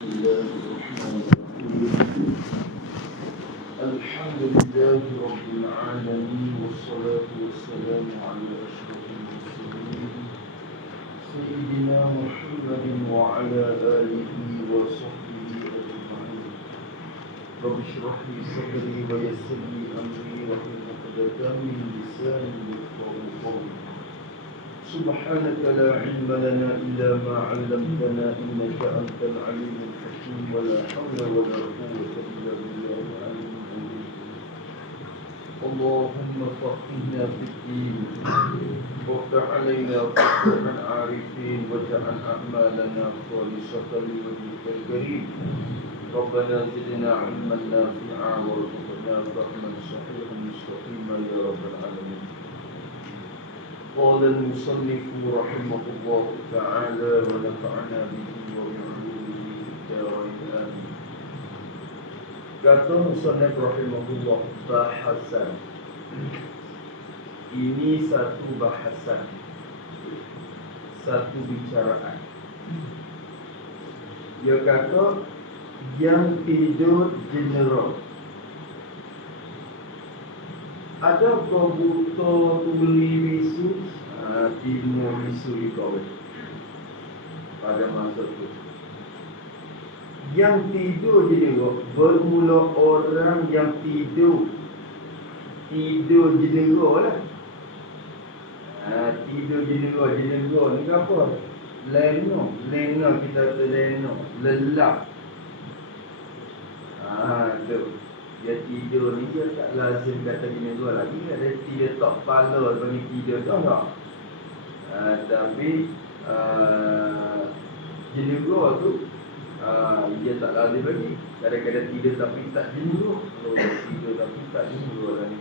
الله الرحمن الرحيم الحمد لله رب العالمين والصلاة والسلام على أشرف المرسلين سيدنا محمد وعلى آله وصحبه أجمعين رب اشرح لي صدري ويسر لي أمري واحلل عقدة من لساني يفقهوا قولي سبحانك لا علم لنا إلا ما علمتنا إنك أنت العليم الحكيم ولا حول ولا قوة إلا بالله العلي العظيم اللهم فقهنا في الدين وافتح علينا فتوح العارفين واجعل أعمالنا خالصة لوجهك الكريم ربنا زدنا علما نافعا وارزقنا فهما صحيحا مستقيما يا رب العالمين. قال المصنف رحمه الله تعالى ونفعنا به وبعلومه في الدارين آمين. Kata musannif rahimahullah, bahasan. Ini satu bahasan, satu bicaraan. Dia kata yang tidur general. Ada buta tuli bisu, timur bisu di kawin pada masa itu. Yang tidur jenera bermula orang yang tidur jenera lah. Tidur jenera ni apa? Lena kita kata lena, lelap. Tu. Dia tidur ni dia tak lazim kata jenera lagi. Ada tidur tak kepala bagi tidur tu tak? Tapi jenera tu dia tak lazim lagi. Kadang-kadang tidur tapi tak jenera. Kalau tidur tapi tak jenera lagi.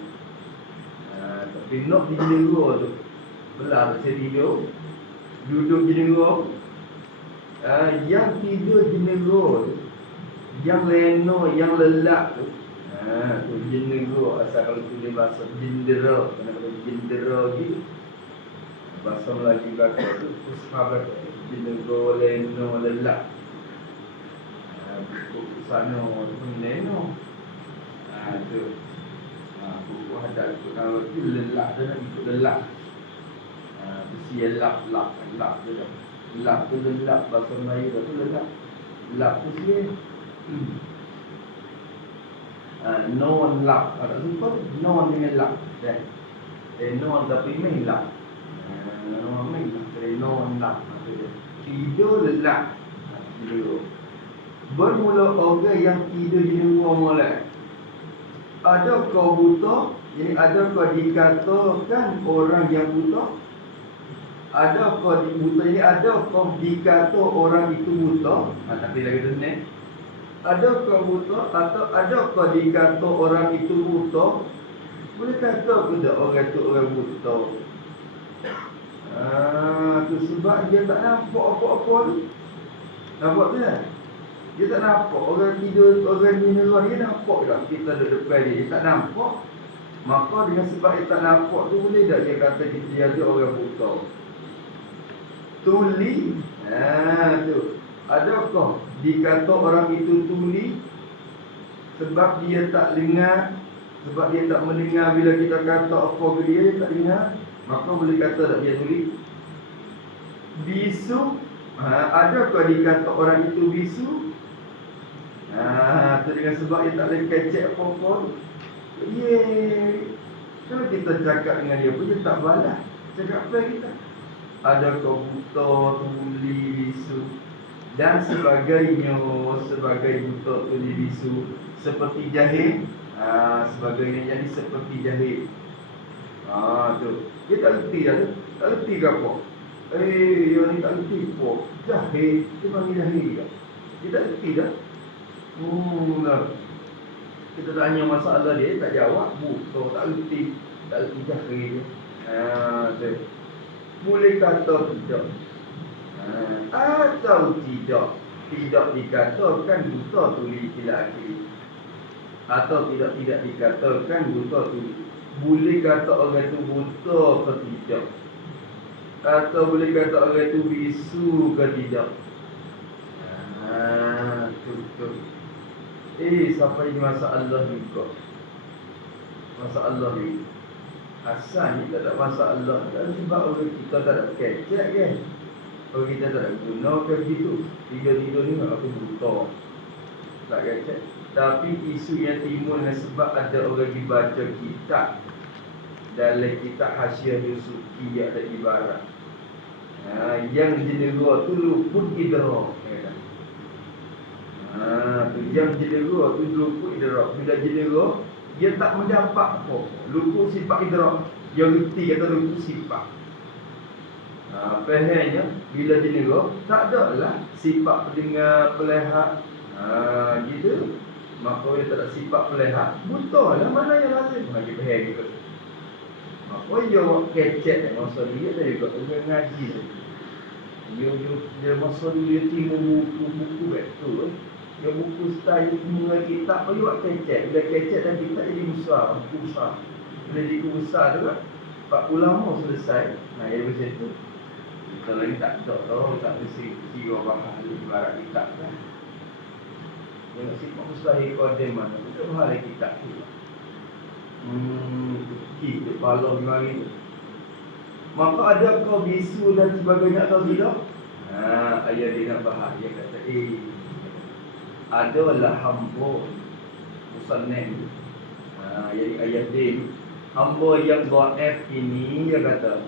Tapi nak di jenera tu belah saya tidur duduk jenera. Yang tidur jenera tu, yang lena, yang lelak tu, tu jenera. Asal kalau tulis bahasa jendera, kena jendera gitu. Bahasa Melayu belakang tu ushab belakang jenera, lena, lelak. Buku sana pun lena. Tu buku hadap ikut nama tu lelak. Dia nak ikut lelak. Mesti lelak tu dah. Lelak tu lelak, bahasa Melayu tu lelak. Lelak tu sikit. Non lap, ada super non dengan lap, dah. Non tapi main lap. Main lap, jadi non lap. Tidur lelak. Tidur. Bermula orang yang tidur di luar molek. Adakah buta? Jadi adakah dikatakan orang yang buta? Adakah buta ini adakah dikata orang itu buta? Tapi lagi tu ni. Adakah buta atau adakah dikata orang itu buta? Boleh kata ke tak orang itu orang buta? Tu sebab dia tak nampak apa-apa tu. Nampak tu kan? Dia tak nampak. Orang tidur, orang di luar dia nampak tak? Kita ada depan dia tak nampak. Maka dengan sebab dia tak nampak tu, boleh tak dia kata dia ada orang buta? Tuli. Tu. Adakah dikata orang itu tuli sebab dia tak dengar, sebab dia tak mendengar bila kita kata apa ke dia tak dengar, maka boleh kata tak dia tuli? Bisu. Adakah dikata orang itu bisu? Tu dengan sebab dia tak boleh kecek apa-apa. Kalau kita cakap dengan dia pun dia tak balas. Cakap apa kita? Adakah buta, tuli, bisu dan sebagainya, sebagai buta, tuli, bisu, seperti jahil. Sebagainya jadi seperti jahil. Tu. Dia tak erti dah tu. Tak erti ke apa? Yang ni tak erti apa? Jahil. Dia panggil jahil tak? Dia tak erti dah. Kita tanya masalah dia, tak jawab. Buta, tak erti. Tak erti jahil. Tu. Boleh kata tidak. Atau tidak dikatakan buta tuli bila akhir. Atau tidak dikatakan buta tuli. Boleh kata orang itu buta ke tidak. Atau boleh kata orang itu bisu ke tidak. tu. Sampai di masalah juga. Masalah ni asalnya tak ada masalah. Dan sebab orang kita tak ada kecek kan. Orang kita tak ada guna ke begitu. Tiga-tiga ni aku buta. Tak kecek. Tapi isu yang timbul sebab ada orang dibaca kitab. Dalam kitab Hasyiah Yusufi ada ibarat. Yang jenera tu luput idrak. Yang jenera tu luput idrak. Bila jenera, dia tak mendapat apa. Luput sifat idrak. Dia reti kata luput sifat. Fahamnya, bila jenera, tak ada lah sifat pendengar, pelihat. Gitu. Maka dia tak ada sifat pelihat. Buta lah mana yang lazim. Dia faham juga. Maka dia kecek masa dia juga orang ngaji. Dia masa dia timbul buku-buku betul. Dia buku style mengenai kitab dia buat kecek. Bila kecek dan kitab jadi besar, buku besar. Bila jadi buku besar tu kan, Pak ulama selesai. Dia macam tu. Kita lagi tak tahu, tak mesti kira bahasa ibarat kitab kan. Dia nak sifat mustahil kodem mana. Itu hal kitab tu. Kita balau mari. Maka ada kau bisu dan sebagainya atau tidak? Ayat dia nak bahas. Dia kata, adalah hamba musannif. Jadi ayat dia, hamba yang dhaif ini, dia kata,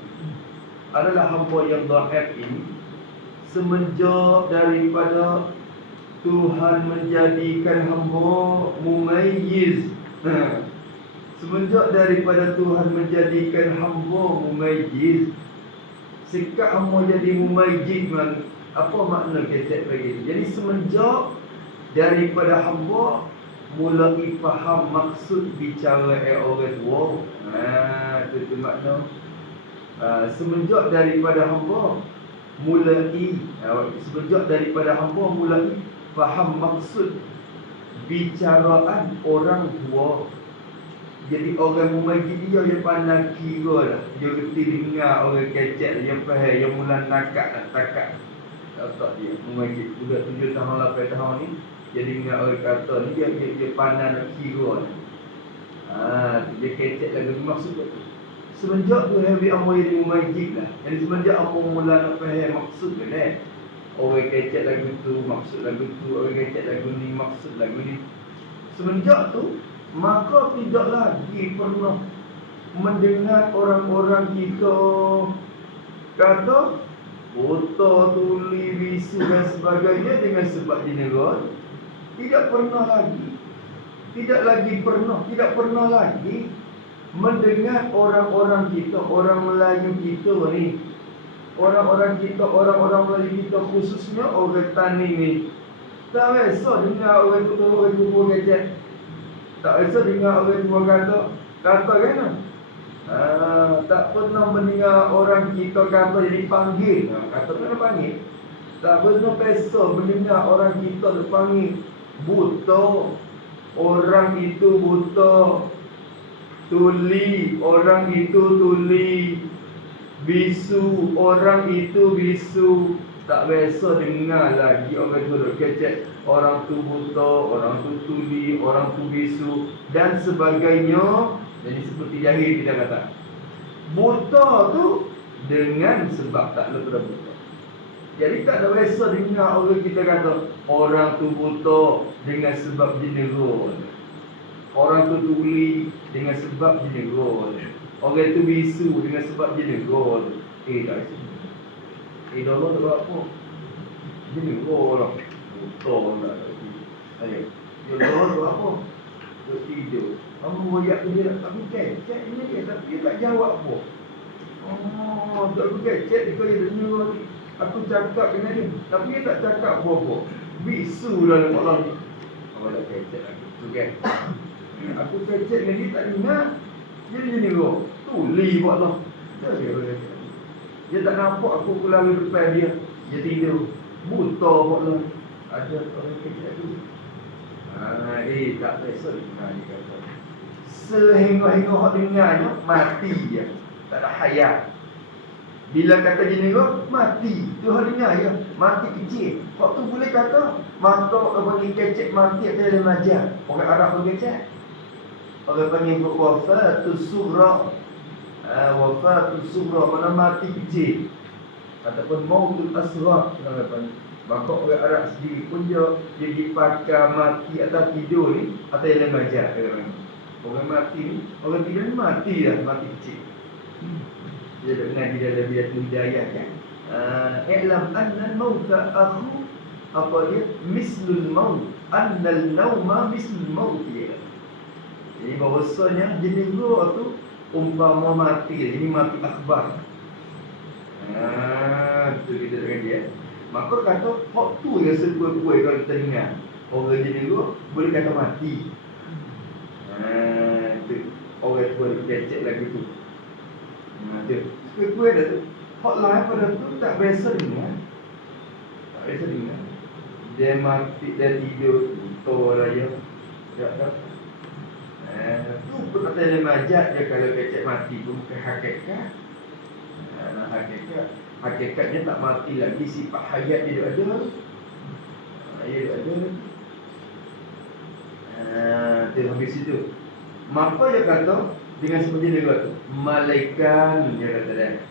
adalah hamba yang dhaif ini semenjak daripada Tuhan menjadikan hamba mumayyiz. Semenjak daripada Tuhan menjadikan hamba mumayyiz. Sikap hamba jadi mumayyiz, apa makna kecek begitu? Jadi semenjak daripada hamba mulai faham maksud bicara orang tua. Itu makna. Semenjak daripada hamba semenjak daripada hamba mulai faham maksud bicaraan orang tua. Jadi orang mumayyiz dia yang pandai kira lah. Dia reti dengar orang kecek, dia faham, dia mula nakak dan takat. Tak dia mumayyiz budak 7 tahun 8 tahun ni, dia dengar orang kata ni, dia pandai nak kira lah. Dia kecek lagu ni maksud tu. Semenjak tu Habib Amor jadi mumayyiz lah. Jadi semenjak Amor mula nak faham maksud dia kan. Orang kecek lagu tu, maksud lagu tu, orang kecek lagu ni, maksud lagu ni. Semenjak tu, maka tidak lagi pernah mendengar orang-orang kita kata buta, tuli, bisu dan sebagainya dengan sebab jenera. Tidak pernah lagi mendengar orang-orang kita, orang Melayu kita ni, orang-orang Melayu kita, khususnya orang tani ni, tak biasa dengar orang tua kecek. Tak biasa dengar orang tua kata kan? Tak pernah mendengar orang kita kata jadi panggil. Kata kena panggil. Tak pernah biasa mendengar orang kita dipanggil buta. Orang itu buta. Tuli. Orang itu tuli. Bisu. Orang itu bisu. Tak biasa dengar lagi orang tu kecek. Orang tu buta, orang tu tuli, orang tu bisu dan sebagainya. Jadi seperti jahil kita kata, buta tu dengan sebab tak lepas buta. Jadi tak ada biasa dengar orang kita kata orang tu buta dengan sebab jenera. Orang tu tuli dengan sebab jenera. Orang tu bisu dengan sebab jenera. Tak biasa. Dulu tak buat apa? Jenera lah. Buta lah. Ayo. Dulu buat apa? Duduk tidur. Kamu royak dia tak kecek ini dia, tapi dia tak jawab apa. Tak kecek dia kaya dengar. Aku cakap dengan dia, tapi dia tak cakap apa-apa. Bisu lah lemak lagi. Dah kecek lagi. Tu kan. Aku kecek dengan dia tak dengar. Dia dengar. Tuli buat lah. Dia tak nampak aku lalu depan dia. Dia tidur. Buta buat lah. Ada orang kecek tu. Tak biasa dengar dia kata. Sehingga-hingga hak dengarnya mati dia. Tak ada hayat. Bila kata jenera mati, tu hak dengar ya. mati kecil. Hak tu boleh kata mata bagi kecek mati atau remaja. Orang Arab tu kecek. Orang panggil wafatus sughra. Wafatus sughra mana mati kecil. Ataupun mautul asghar orang panggil. Maka orang Arab sendiri pun dia dipakai mati atau tidur ni atau remaja orang mati ni, orang tidur ni mati dah, mati kecil. Dia tak mengaji dalam bidatul hidayah kan. I'lam anna al-mauta akhu apa dia? Mislul maut. Annal nauma mislul maut dia. Jadi bahawasanya jenis roh tu umpama mati. Ini mati akhbar. Itu kita dengan dia. Maka kata hak tu yang sepoi-poi kalau kita dengar. Orang jenis roh boleh kata mati. Itu orang tua kecek lagi tu. Itu sepoi-poi dah tu. Hak lain pada tu tak biasa dengar. Tak biasa dengar. Dia mati, dia tidur, betul lah dia. Tak tahu. Tu pun kata dia majak dia kalau kecek mati pun bukan hakikat. Hakikatnya tak mati lagi, sifat hayat dia ada. Dia ada. Tu habis itu. Maka dia kata dengan seperti dia kata, malaikat dia kata dia.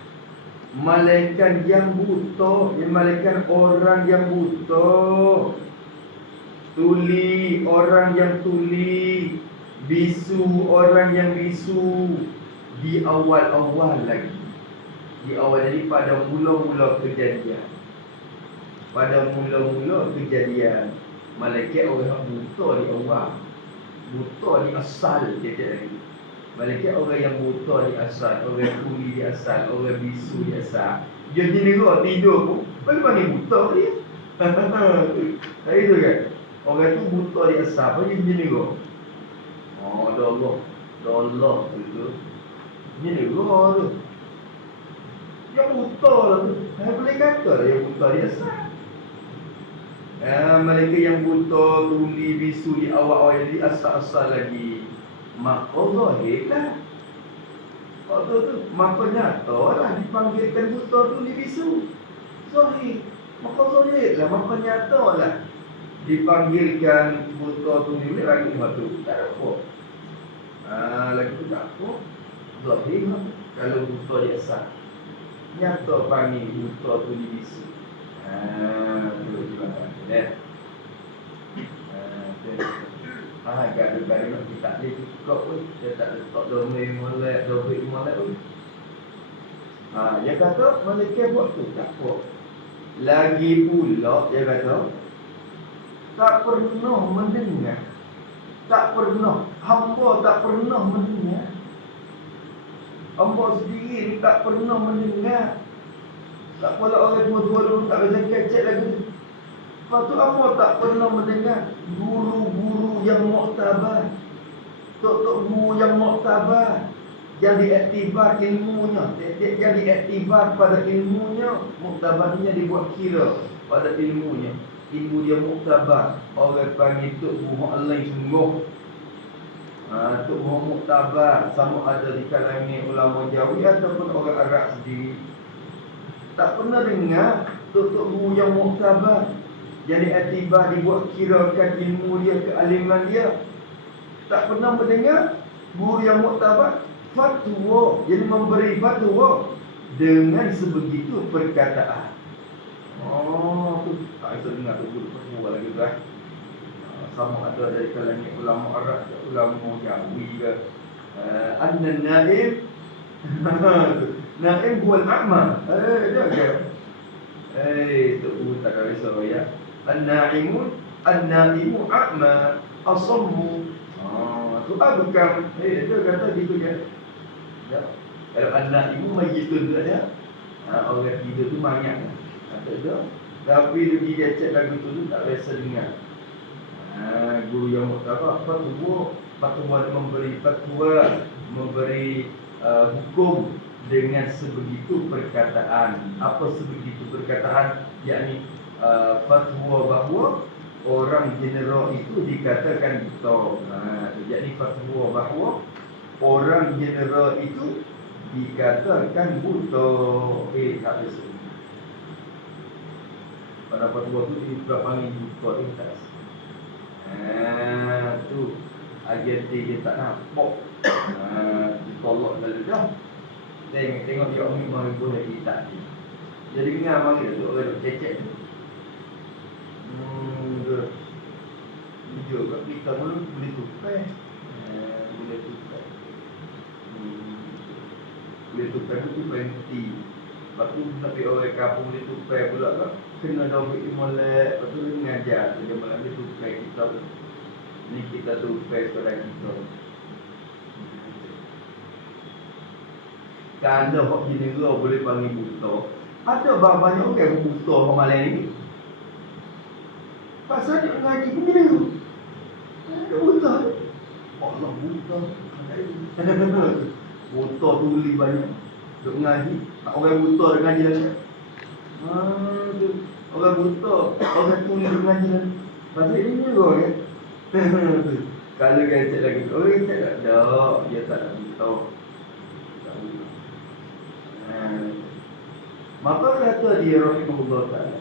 Malaikat yang buta, malaikat orang yang buta. Tuli orang yang tuli, bisu orang yang bisu. Di awal-awal lagi. Di awal jadi pada mula-mula kejadian. Pada mula-mula kejadian, malaikat orang buta di awal. Buta di asal dia lagi. Malaikat orang yang buta di asal, orang tuli di asal, orang bisu di asal. Dia jenera tidur pun boleh panggil buta dia. Tak itu kan? Orang tu buta di asal, apa dia jenera? Ada Allah tu. Jenera tu. Yang buta lah tu. Saya boleh kata lah yang buta dia asal. Mereka yang buta, tuli, bisu di awal-awal jadi asal-asal lagi. Maka zahir lah. Waktu tu maka nyata lah dipanggilkan buta, tuli, bisu. Zahir. Maka zahir lah. Maka nyata lah dipanggilkan buta, tuli, lagi waktu tak ada apa. Lagi tu tak apa. Zahir lah. Kalau buta dia asal. Nyata panggil buta, tuli, bisu. Itu juga ya. Gaduh-gaduh nak kita tak boleh tukar pun. Dia tak letak domain molek, domain molek pun. Dia kata malaikat buat tu tak apa. Lagi pula dia kata tak pernah mendengar. Tak pernah. Hamba tak pernah mendengar. Hamba sendiri ni tak pernah mendengar. Tak pula orang tua-tua dulu tak bisa kecek lagi. Lepas tu apa tak pernah mendengar guru-guru yang muktabar, tok-tok guru yang muktabar, yang diiktibar ilmunya, yang diiktibar pada ilmunya, muktabarnya dibuat kira pada ilmunya. Ilmu dia muktabar. Orang panggil tok guru Allah sungguh. Tok guru muktabar, sama ada di kalangan ulama Jawi ataupun orang Arab sendiri. Tak pernah dengar tok-tok guru yang muktabar. Jadi atibar dibuat kirakan ilmu dia, kealiman dia. Tak pernah mendengar guru yang muktabar fatwa, jadi memberi fatwa dengan sebegitu perkataan. Tu tak bisa dengar tu guru fatwa lagi dah. Sama ada dari kalangan ulama Arab, ulama Jawi ke. An-naim naim huwal a'ma. Dia ke. Tu tak ada risau ya. An-naimu a'ma asammu. Tu bukan dia kata gitu je. Ya. Kalau an-naimu mayyitun tu dia. Orang tidur tu mayat. Kata dia. Tapi dia cek lagu tu tak biasa dengar. Guru yang muktabar fatwa memberi fatwa, memberi hukum dengan sebegitu perkataan. Apa sebegitu perkataan? Yakni fatwa bahawa orang general itu dikatakan buta. Jadi fatwa bahawa orang general itu dikatakan buta. Tak bisa. Pada fatwa tu dia pula panggil buta lintas. Tu AGT dia tak nampak. Ditolak lalu dah. Tengok dia orang memang boleh kita ni. Jadi dengar mari tu orang duk cecek tu. Dia kat kita dulu boleh tukar. Boleh tukar. Boleh tukar tu berhenti. Lepas tu tapi orang kampung boleh tukar pula kan. Kena dah ambil molek. Lepas tu dia mengajar. Dia malam dia tukar kita. Ni kita tukar kepada kita. Kalau hak jenera boleh panggil buta. Ada banyak orang yang buta orang malam ni. Pasal dia mengaji pun jenera. Dia buta. Allah buta. Buta tuli banyak. Duk mengaji. Tak orang buta dia mengaji lagi. Orang buta. Orang tuli dia mengaji lagi. Pasal dia jenera kan. Kalau kecek lagi. Orang kecek tak ada. Dia tak nak buta. Maka kata dia rahimahullah ta'ala,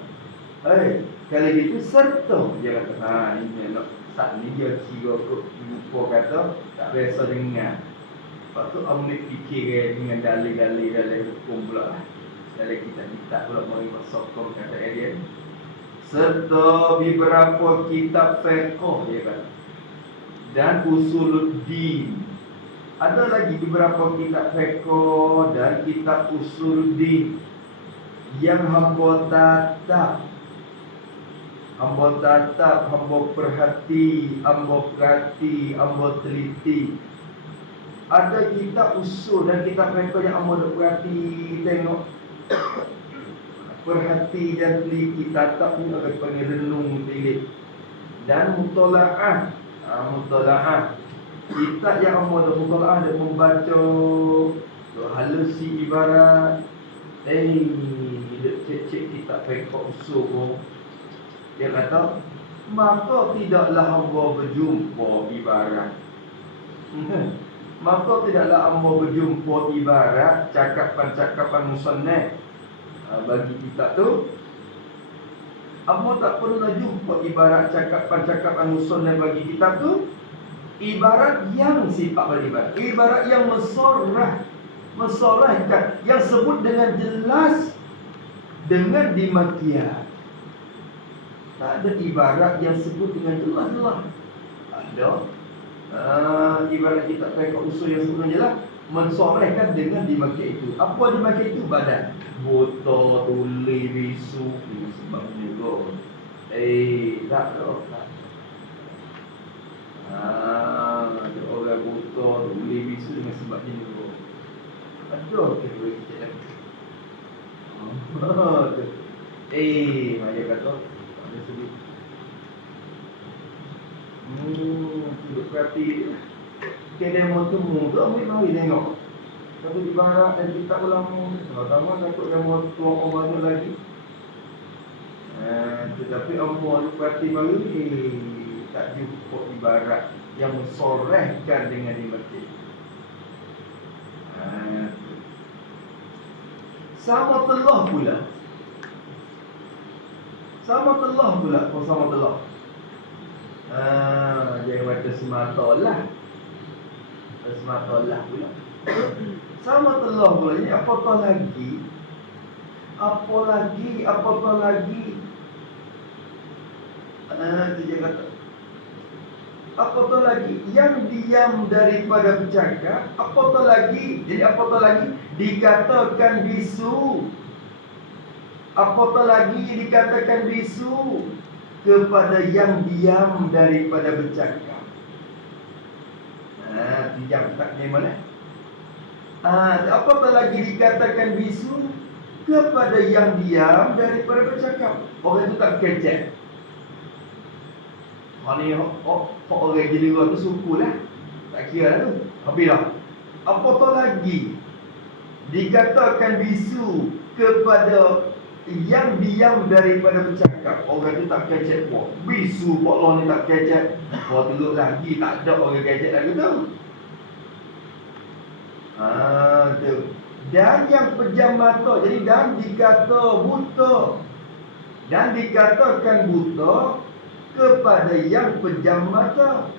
kalau gitu serta dia kata, ini nak saat ni dia kira kot lupa kata tak biasa dengar. Lepas tu ambil fikir dengan dalil-dalil dalam hukum pula lah. Dalam kitab-kitab pula mari sokong kata dia. Serta beberapa kitab fiqh dia kata. Dan usuluddin. Ada lagi beberapa kitab fiqh dan kitab usuluddin yang hamba tatap, hamba perhati, hamba teliti. Ada kitab usul dan kitab fiqh yang hamba nak perhati, tengok, perhati dan teliti. Tatap ni akan panggil renung, telit. Dan mutola'ah, kitab yang hamba nak mutola'ah dan membaca, halusi ibarat. Dia cek kitab fiqh usul pun. Dia kata, maka tidaklah hamba berjumpa ibarat. Maka tidaklah hamba berjumpa ibarat cakapan-cakapan musannaf bagi kitab tu. Hamba tak pernah jumpa ibarat cakapan-cakapan musannaf bagi kitab tu. Ibarat yang sifat beribarat. Ibarat yang mensorahkan, yang sebut dengan jelas, dengan dimakian. Tak ada ibarat yang sebut dengan jelas-jelas. Ada ibarat kita fiqh usul yang sebut dengan jelas, mensorahkan dengan dimakian itu. Apa dimakian itu? Badan. Buta, tuli, bisu. Ini sebabnya juga. Tak ada. Ada orang buta, tuli, bisu dengan sebabnya juga. Aduh, kita cek lagi. Maya kata ada sedih. Duduk perhati. Demo temu tu ambil mari tengok. Satu ibarat dan kita ulama. Sama-sama takut demo tuan orang lagi. Tetapi orang perhati mari tak jumpa ibarat yang mensorehkan dengan dimaksud. Sama telah pula. Jangan baca semata lah. Semata lah pula. Sama telah pula. Ini apatah lagi. Apatah lagi. Dia kata, apatah lagi yang diam daripada bercakap. Apatah lagi. Jadi apatah lagi dikatakan bisu. Apatah lagi dikatakan bisu kepada yang diam daripada bercakap. Diam tak ni mana? Apatah lagi dikatakan bisu kepada yang diam daripada bercakap. Orang itu tak kecek. Orang jenera tu sukulah. Tak kira lah tu. Habislah. Apatah lagi dikatakan bisu kepada yang diam daripada bercakap. Orang tu tak kecek pun. Bisu pok lo ni tak kecek. Teruk lagi. Tak ada orang kecek lagi tu. Tu. Dan yang pejam mata. Jadi dan dikata buta. Dan dikatakan buta kepada yang pejam mata.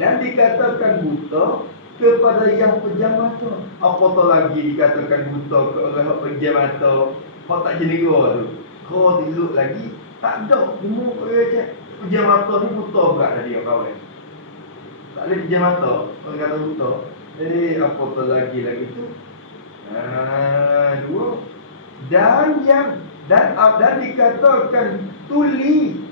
Dan dikatakan buta kepada yang pejam mata. Apatah lagi dikatakan buta ke orang yang pejam mata, hak tak jenera tu. Kau tidur lagi tak ada. Umur pejam mata ni buta berat dah dia kawan. Tak boleh pejam mata, orang kata buta. Apatah lagi tu. Dua. Dan dikatakan tuli.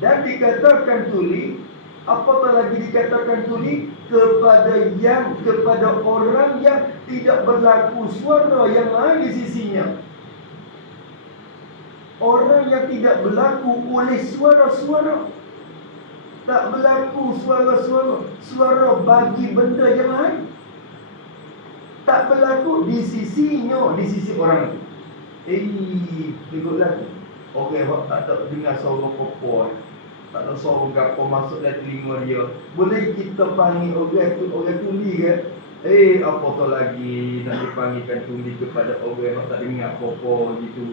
Dan dikatakan tuli. Apatah lagi dikatakan tuli kepada orang yang tidak berlaku suara yang lain di sisinya. Orang yang tidak berlaku oleh suara-suara. Tak berlaku suara bagi benda yang lain. Tak berlaku di sisinya, di sisi orang tu. Tengoklah tu. Orang tak ada dengar suara apa-apa. Tak ada suara apa masuk dalam telinga dia. Boleh kita panggil orang tuli ke? Apatah lagi nak dipanggilkan tuli kepada orang yang tak dengar apa-apa gitu.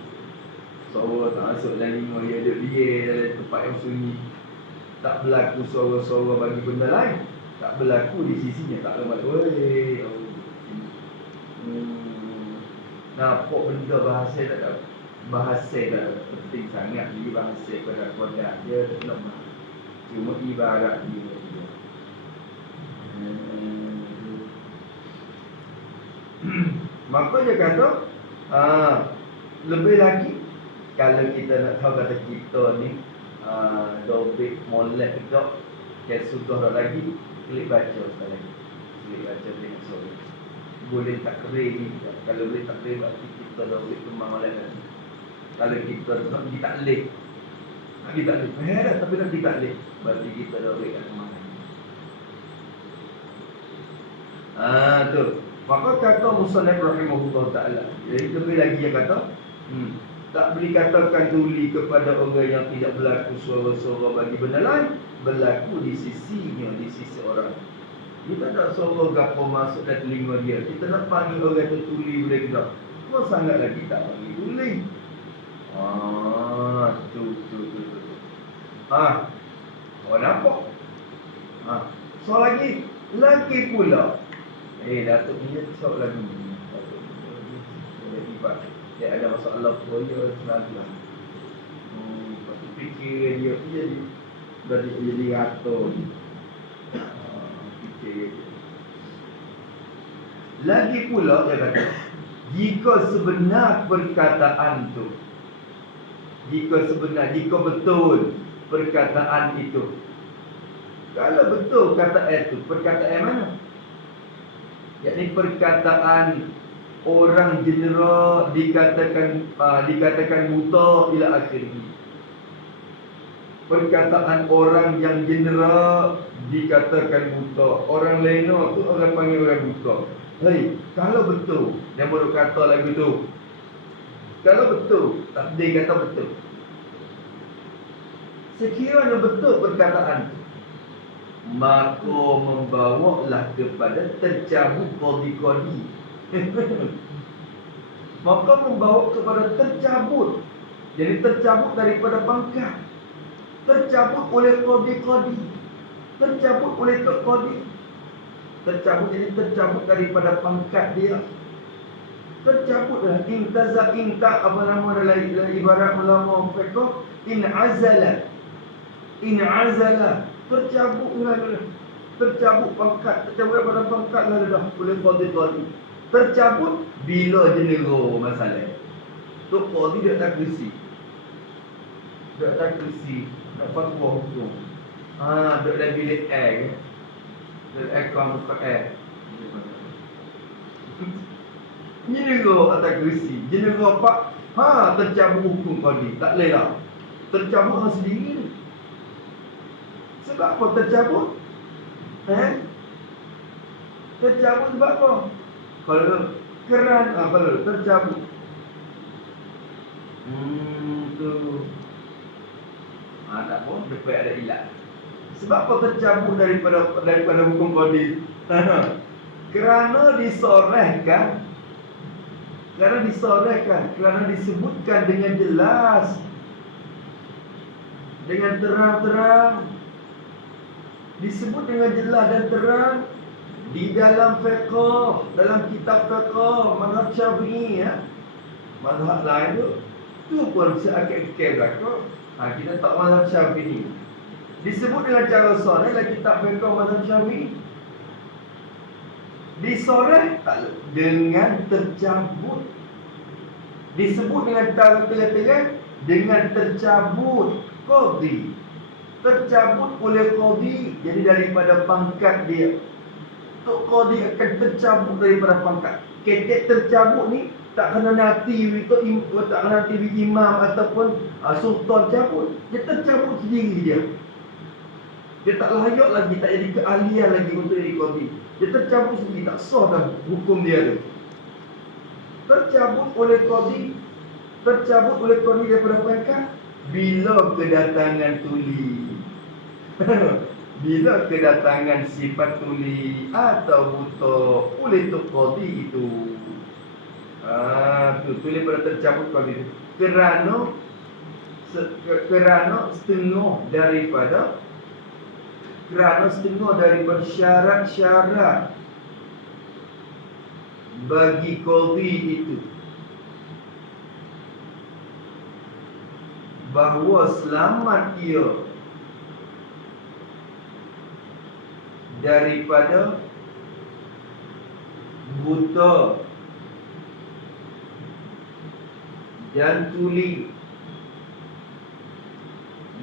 Suara tak masuk dalam telinga dia, duduk dia dalam tempat yang sunyi. Tak berlaku suara-suara bagi benda lain. Tak berlaku di sisinya. Tak berlaku. Nampak benda bahasa tak ada. Bahasa tak penting sangat. Jadi bahasa pada kodak dia lemah. Cuma ibarat dia. Maka dia kata lebih lagi kalau kita nak tahu kata kita ni dobek molek juga, yang sudah dah lagi klik baca sekali lagi. Klik baca tengok sorry. Boleh takrir ni. Kalau boleh takrir berarti kita dah boleh kembang oleh kan. Kalau kita nak pergi taklif, tapi nak pergi taklif, berarti kita dah boleh kat kembang. Tu. Maka kata Musannif rahimahullah ta'ala, jadi lebih lagi dia kata tak boleh katakan tuli kepada orang yang tidak berlaku suara-suara bagi benda lain. Berlaku di sisinya, di sisi orang. Kita tak suara gapo masuk dalam telinga dia. Kita nak panggil orang tu tuli boleh tidak? Kau sangat lagi tak panggil tuli. Tu. Kau nampak? So lagi pula. Datuk ni sok lagi. Dia ada masalah dia senang. Fikir dia jadi atur. Lagi pula dia kata, jika betul perkataan itu. Kalau betul kata itu, perkataan mana? Yakni perkataan orang jenera dikatakan buta ila akhirnya. Perkataan orang yang jenera dikatakan buta. Orang lena tu orang panggil orang buta. Kalau betul, dia baru kata lagu tu. Kalau betul, tak dia kata betul. Sekiranya betul perkataan tu, maka membawalah kepada tercabut qadi-qadi. Maka membawa kepada tercabut. Jadi tercabut daripada pangkat. Tercabut oleh qadi-qadi. Tercabut oleh qadi. Tercabut, jadi tercabut daripada pangkat dia. Tercabutlah apa nama dalam ibarat ulama fiqh, in'azala. Tercabut pangkat, tercabut daripada pangkat lah dah oleh qadi-qadi. Tercabut bila jenera masalah. Tu qadi dia tak kursi. Nak fatwa hukum. Duduk dalam bilik air. Dalam aircon buka air. Jenera atas kursi. Jenera pak. Tercabut hukum qadi. Tak boleh lah. Tercabut orang sendiri ni. Sebab apa tercabut? Tercabut sebab apa? Kalau tercabut. Tu. Tak apa, depan ada ilat. Sebab apa tercabut daripada hukum qadi? Kerana disorehkan Kerana disorehkan, kerana disebutkan dengan jelas, dengan terang-terang, disebut dengan jelas dan terang di dalam fiqh, dalam kitab fiqh mazhab Syafi'i ya. Mazhab lain tu pun seakal-akal belaka. Kita tak mazhab Syafi'i. Disebut dengan cara soreh dalam kitab fiqh mazhab Syafi'i. Disoreh tak dengan tercabut. Disebut dengan cara terang-terang dengan tercabut qadhi. Tercabut oleh qadhi. Jadi daripada pangkat dia, Tok Qadhi akan tercabut daripada pangkat. Ketek tercabut ni tak kena nanti tak kena nanti imam ataupun sultan cabut. Dia tercabut sendiri dia. Dia tak layak lagi, tak jadi keahlian lagi untuk jadi qadhi. Dia tercabut sendiri, tak sah dah hukum dia tu. Tercabut oleh qadhi. Tercabut oleh qadhi daripada pangkat bila kedatangan tuli. Bila kedatangan sifat tuli atau buta oleh tu qadhi itu. Tuli pada tercabut qadhi itu. Kerana setengah daripada syarat-syarat bagi qadhi itu, bahawa selamat ia daripada buta dan tuli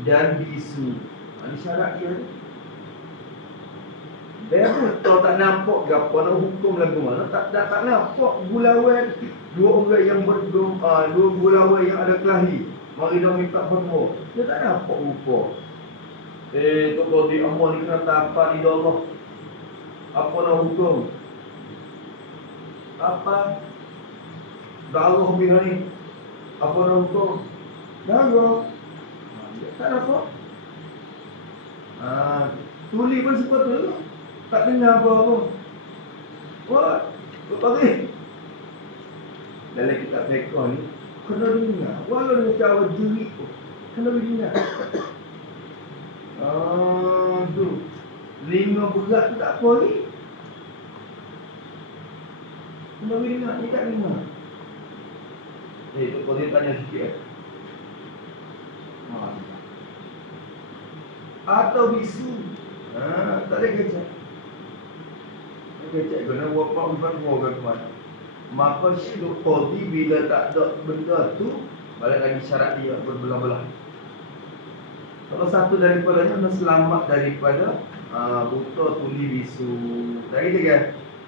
dan bisu. Ini syarat dia. Dia betul tak nampak gapo nak hukum lagu mana, tak nampak gulawan dua orang yang berdoa, dua gulawan yang ada kelahi. Mari dia minta fatwa. Dia tak nampak rupa. Tu qadhi amal ni kena tapak di Allah. Apa nak hukum? Apa? Dah Allah bilang ni. Apa nak hukum? Dah Allah. Tak nampak. Tuli pun sepatutnya tak dengar apa-apa. Wah, qadhi. Dalam kitab fiqh ni kena dengar. Walau dengan cara jerit pun kena dengar. Tu 5 berat tu tak apa ni. Kena dengar, ni tak dengar. Tu kau dia tanya sikit atau bisu. Tak ada kecek. Kecek kena buat fatwa ke mana. Maka syekh qadhi bila tak ada benda tu, balik lagi syarat dia berbelah-belah. Kalau satu daripadanya nak selamat daripada buta, tuli, bisu. Dari dia kan,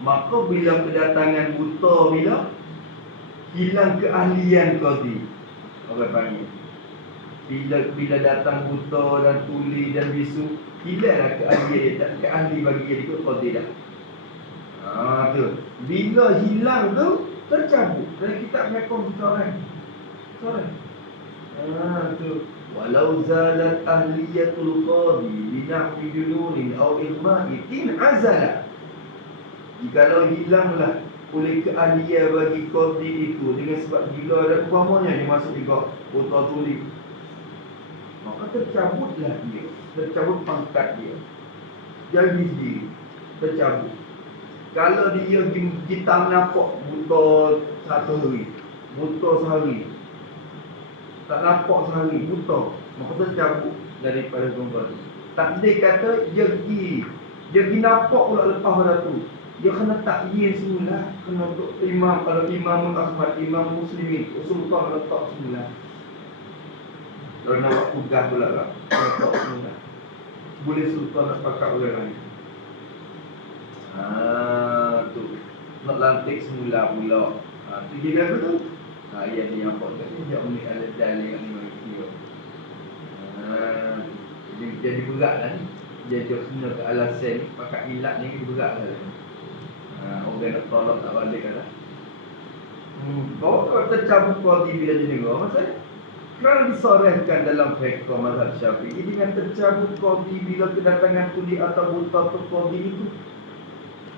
maka bila kedatangan buta, bila hilang keahlian qadhi, orang panggil. Bila datang buta dan tuli dan bisu, hilanglah keahlian dia, tak keahli bagi dia ikut qadhi dah. Tu. Bila hilang tu, tercabut. Dari kitab Mekom Soreh. Tu. Walau zalat ahliyatul qadhi binahwi jununin au ilma'i in azala. Jikalau hilanglah oleh keahlian bagi qadhi itu dengan sebab gila dan umpamanya dia masuk juga buta tuli, maka tercabutlah dia. Tercabut pangkat dia. Jadi sendiri tercabut. Kalau dia kita nampak buta satu hari, buta sehari, tak nampak sehari, buta, maka tercabut daripada gonggon. Tak dia kata dia pergi nampak pula lepas pada tu. Dia kena takyin semula, kena untuk imam, kalau Imam Ahmad, Imam Muslimin, Sultan letak semula. Kalau nak buat pegang pula lah, letak semula. Boleh Sultan nak pakai orang lain. Tu nak lantik semula pula. Tu dia tu. Yang ni nampak tadi dia unik alat dalil yang ni. Jadi berat lah ni. Dia kena ke alasan ni, pakai ilat ni berat lah. Orang nak tolak tak balik lah. Kau tercabut qadhi bila jadi gua maksudnya kerana disorehkan dalam fiqh mazhab Syafi'i dengan tercabut qadhi bila kedatangan tuli atau buta tu qadhi itu.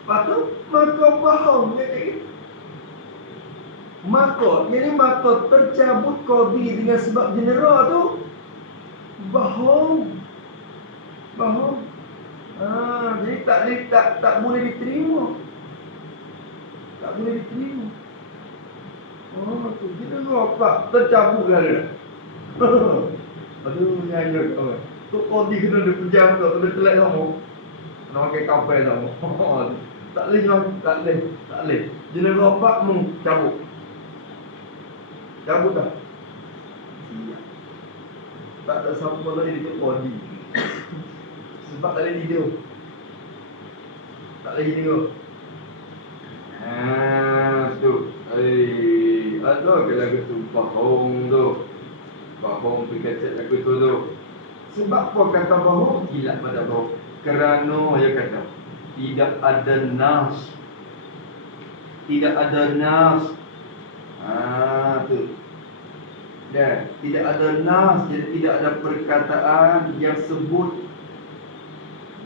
Lepas tu, maka faham dia kata gitu. Maka tercabut qadi dengan sebab jenera tu bohong. Jadi tak boleh diterima. Tak boleh diterima. Tu jenera pak tercabut lah dia. Aduh, nyayut kau. Tu qadi kena dia pejam tu, kena telak sama. Kena pakai kapal sama. Tak boleh. Jenera pak cabut. Cabut tak? Tak ada siapa lagi dekat qadi. Sebab tak boleh tidur. Tak lagi tengok. Tu. Ada ke lagu tu bohong tu. Bohong tu kecek lagu tu. Sebab apa kata bohong? Gila pada bohong. Kerana dia kata tidak ada nas. Tidak ada nas. Tu. Dan tidak ada nas, jadi tidak ada perkataan yang sebut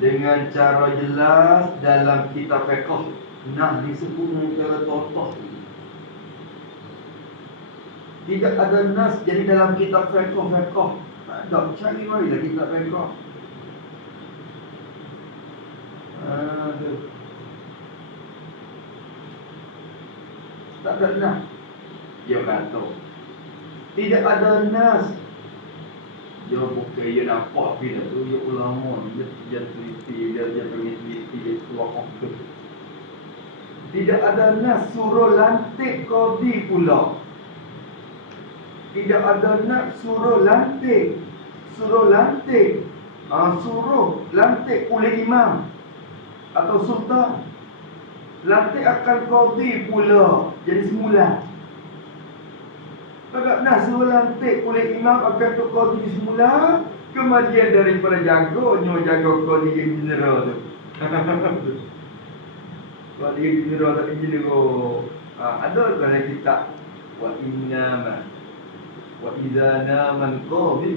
dengan cara jelas dalam kitab fiqh. Nah disebut dengan cara totoh. Tidak ada nas, jadi dalam kitab fiqh tak ada, cari marilah kitab fiqh. Tak ada nas. Dia kata tidak ada nas. Dia bukan dia nampak bila tu dia ulama, dia teliti, dia peneliti, dia keluar okey. Tidak ada nas suruh lantik qadi pula. Tidak ada nak suruh lantik. Suruh lantik oleh imam atau sultan. Lantik akan qadi pula. Jadi semula. Agak nak suruh lantik oleh imam akan tu qadi semula. Kemudian daripada jaga qadi general tu. Qadi general tak general. Ada dalam kitab wa innama wa idza nama al-qadi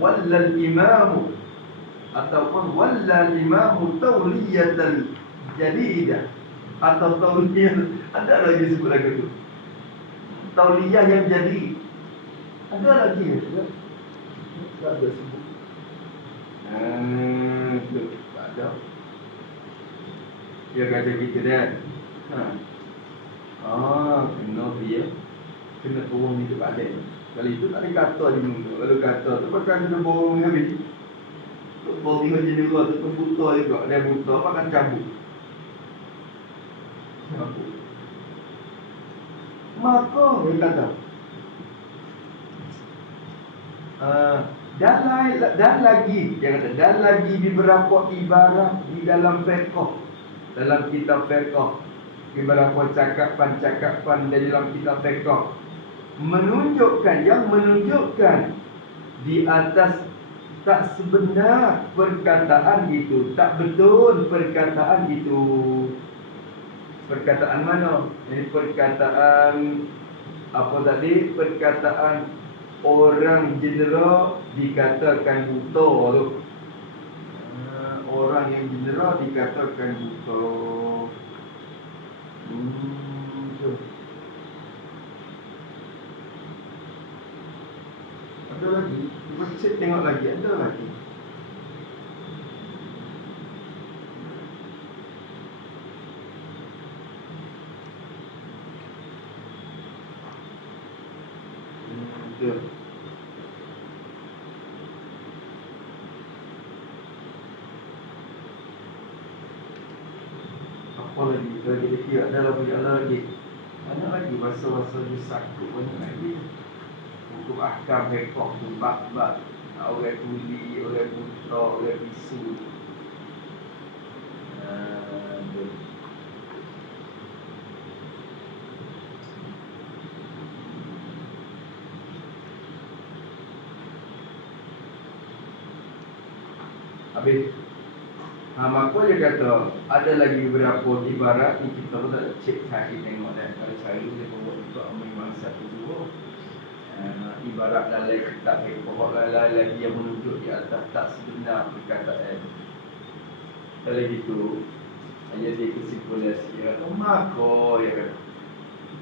walla al-imam ataupun walla al-imam tawliyatal jadida atau tawliyah, ada lagi sebut lagu tu. Tawliyah yang jadi. Ada lagi ya? Tak ada sebut. Tak ada. Dia kata kita dah. Kena dia. Kena turun ni tempat dia. Kali itu tak ada kata di muka. Kalau kata tu pakai kena borong habis. Borong tengok jenera tu pun buta juga. Dia buta pakai cabut. Maka dia kata dan lagi beberapa ibarat di dalam fiqh, dalam kitab fiqh, beberapa cakapan dari dalam kitab fiqh menunjukkan di atas tak sebenar perkataan itu, tak betul perkataan itu. Perkataan mana? Ini perkataan apa tadi? Perkataan orang jenera dikatakan buta tu. Orang yang jenera dikatakan buta. Ada lagi? Cuba cek tengok lagi. Ada lagi. Apa lagi? Lagi ada lagi. Banyak lagi bahasa-bahasa disakut. Banyak lagi. Hukum ahkam hekok tu bab-bab. Orang tuli, orang buta, orang bisu. Habis. Maka dia kata ada lagi beberapa ibarat yang kita pun tak cek cari tengok dan kalau cari dia bawa juga memang satu dua ibarat dalam kitab pokok lagi yang menunjuk di atas tak sebenar perkataan. Kalau gitu ayat dia kesimpulan dia kata maka ya kata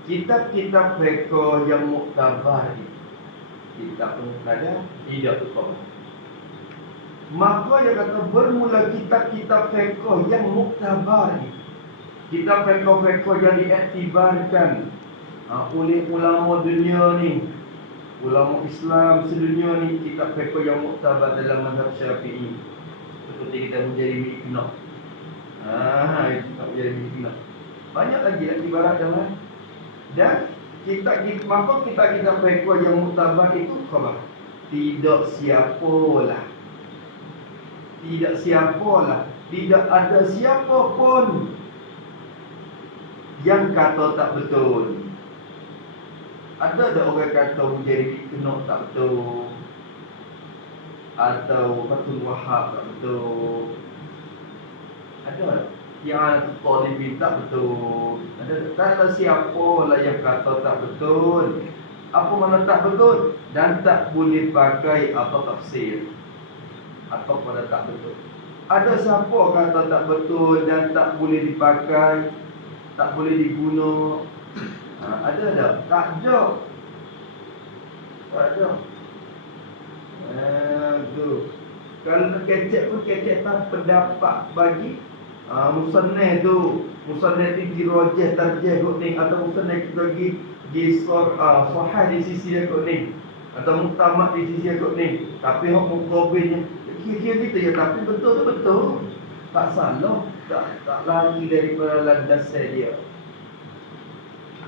kitab-kitab fiqh yang muktabar ni, kitab penukada tidak berkhabar. Maka dia kata bermula kitab-kitab fiqh yang muktabar ni, kitab fiqh yang diiktibarkan oleh ulama dunia ni, ulama Islam sedunia ni, kitab fiqh yang muktabar dalam mazhab Syafi'i. Seperti kita menjadi milik kena. Kita menjadi milik kena. Banyak lagi ibarat dalam. Dan maka kitab-kitab fiqh yang muktabar itu khabar. Tidak siapalah. Tidak ada siapa pun yang kata tak betul. Ada orang kata menjadi kena tak betul, atau Fathul Wahab tak betul. Ada yang Talibin tak betul. Tak ada siapa lah yang kata tak betul. Apa mana tak betul? Dan tak boleh pakai atau tafsir atau pada tak betul. Ada siapa kata tak betul dan tak boleh dipakai, tak boleh diguna? Ada tak? Tak ada. Tu. Kalau kecek pun kecek tak pendapat bagi musannaf tu. Musannaf tinggi rojah tarjih kot ni, atau musannaf bagi gisor sahih di sisi dia kot ni, atau muktamad di sisi dia kot ni. Tapi hak muqabilnya kira-kira gitu ya, tapi betul tu betul. Tak salah, tak lari daripada landasan dia.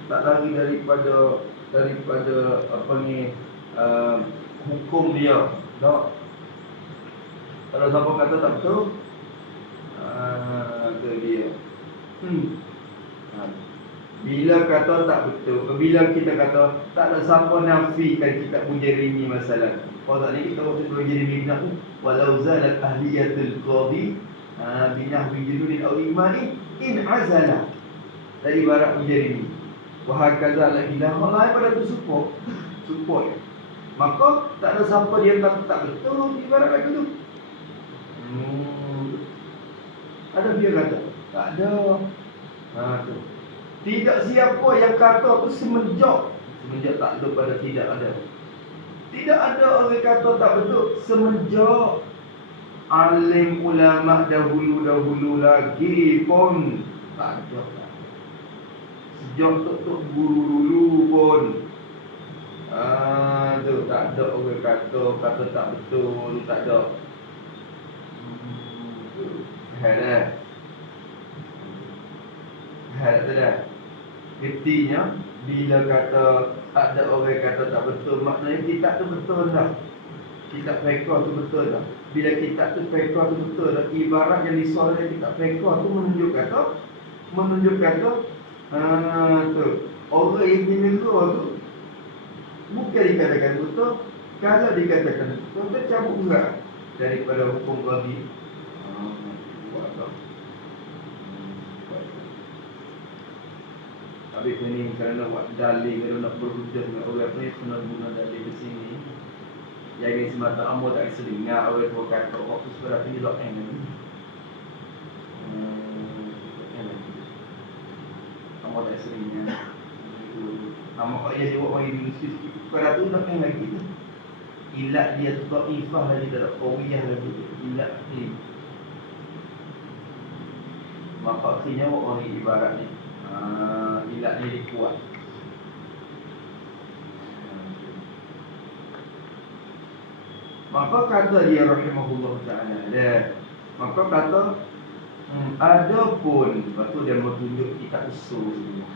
Tak lari daripada apa ni, hukum dia. Tak. Kalau siapa kata tak betul, tu dia. Bila kata tak betul, bila kita kata tak ada siapa nafikan kita Bujairimi masalah. Kalau tak ni kita waktu Bujairimi nak walau zalat ahliyatul qadi binahwi junudin aw imani in azala. Dari ibarat Bujairimi. Wahakaza la ilaha lain pada tu support. Maka tak ada siapa dia kata tak betul ibarat lagu tu. Ada dia kata tak ada. Tu. Tidak siapa yang kata tu semenjak tak ada pada tidak ada. Tidak ada orang kata tak betul semenjak alim ulama dahulu lagi pun tak ada. Sejak tok guru dulu pun tu tak ada orang kata tak betul, tak ada. Ada dah. Artinya bila kata ada orang kata tak betul, maknanya kitab tu betul dah. Kitab fiqh tu betul dah. Bila kitab tu fiqh tu betul dah, ibarat yang disorang kitab fiqh tu menunjuk kata tu orang yang menegur tu bukan dikatakan betul. Kalau dikatakan betul, dia cabut juga daripada hukum qadi. Habis ni kalau nak buat dalil, kalau nak berhujah dengan orang ni, kena guna dalil di sini. Jadi semata ambo tak selingar orang tu kata waktu sebelah ni lock end ni. Ambo tak selingar. Ambo kalau dia buat bagi dulu sikit. Pada tu lock end lagi tu. Ilat dia tu ifah lagi tak qawiyah lagi. Ilat ni. Maka akhirnya orang ibarat ni. Ilat ni kuat. Maka kata dia rahimahullah ta'ala dia, maka kata ada pun, lepas tu dia mau tunjuk kitab usul semua.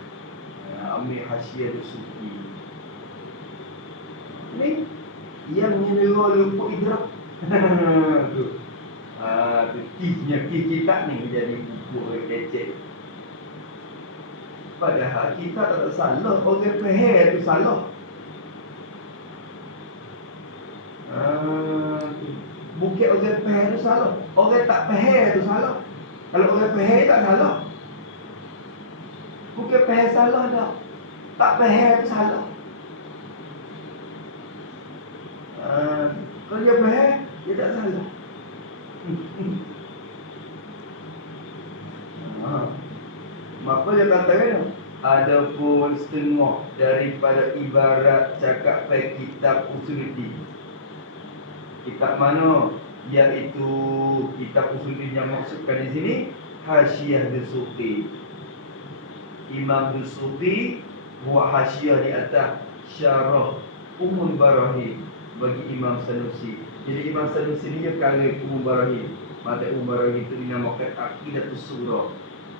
Ambil Hasyiah Sufi ni yang menyera lupa idrak. Tu tu kitab ni menjadi buku orang kecek. Padahal kita tak ada salah, orang faham tu salah. Bukan orang faham tu salah, orang tak faham tu salah. Kalau orang faham tak salah. Bukan faham salah dah, tak faham tu salah. Kalau dia faham, dia tak salah. Maka dia kata kan, Adapun setengah daripada ibarat cakap pai kitab Usuluddin. Kitab mana? Iaitu kitab Usuluddin yang maksudkan di sini Hasyiah Dusuqi. Imam Dusuqi buat hasyiah di atas syarah Ummul Barahim bagi Imam Sanusi. Jadi Imam Sanusi ni dia karya Ummul Barahim. Mata Ummul Barahim itu dinamakan Aqidatus Sughra.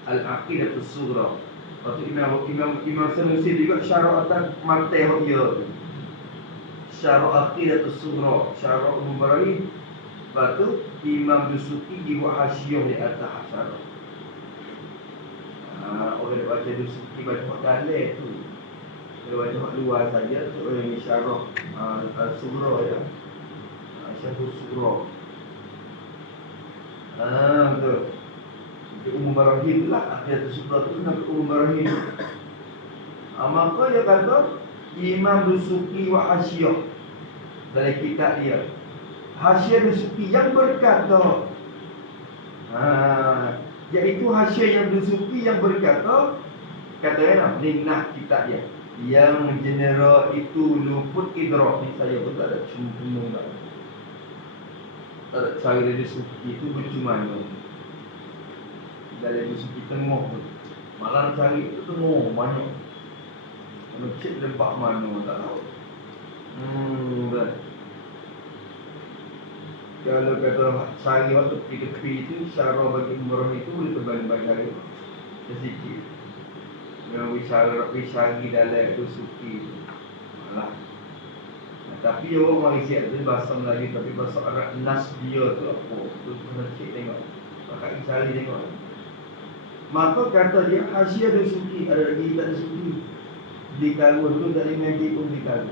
Al-Aqidatus Sughra. Lepas tu Imam Sanusi juga syarah atas mata dia tu. Syarah Aqidatus Sughra, syarah Ummul Barahim. Lepas tu Imam Dusuqi dibuat hasyiah di atas syarah. Orang nak baca Dusuqi baca hak dalam tu. Kalau baca hak luar saja tu orang syarah Sughra ya. Syarah Sughra. Betul. Ummul Barahim lah, akhir tersebut tu nak Ummul Barahim. Maka dia kata Imam Dusuqi wa Hasyiah dalam kitab dia. Hasyiah Dusuqi yang berkata, iaitu Hasyiah yang Dusuqi yang berkata, katanya nah kitab dia yang general itu luput idrak. Ni saya pun tak ada cuma tak ada cara Dusuqi itu bercuma dalam Dusuqi tengah tu. Malah cari tu tengah banyak. Kalau cek lepak mana tak tahu. Kan. Kalau kata cari waktu tepi-tepi itu syarah bagi umrah itu boleh terbalik-balik sedikit. Yang wisari dalam Dusuqi malah. Tapi orang Malaysia tu bahasa Melayu tapi bahasa Arab nas dia tu apa? Tu kena cek tengok. Pakai cari tengok. Maka kata dia Hasyiah Dusuqi ada lagi tak Dusuqi. Di kagu tu dari ngaji pun di kagu.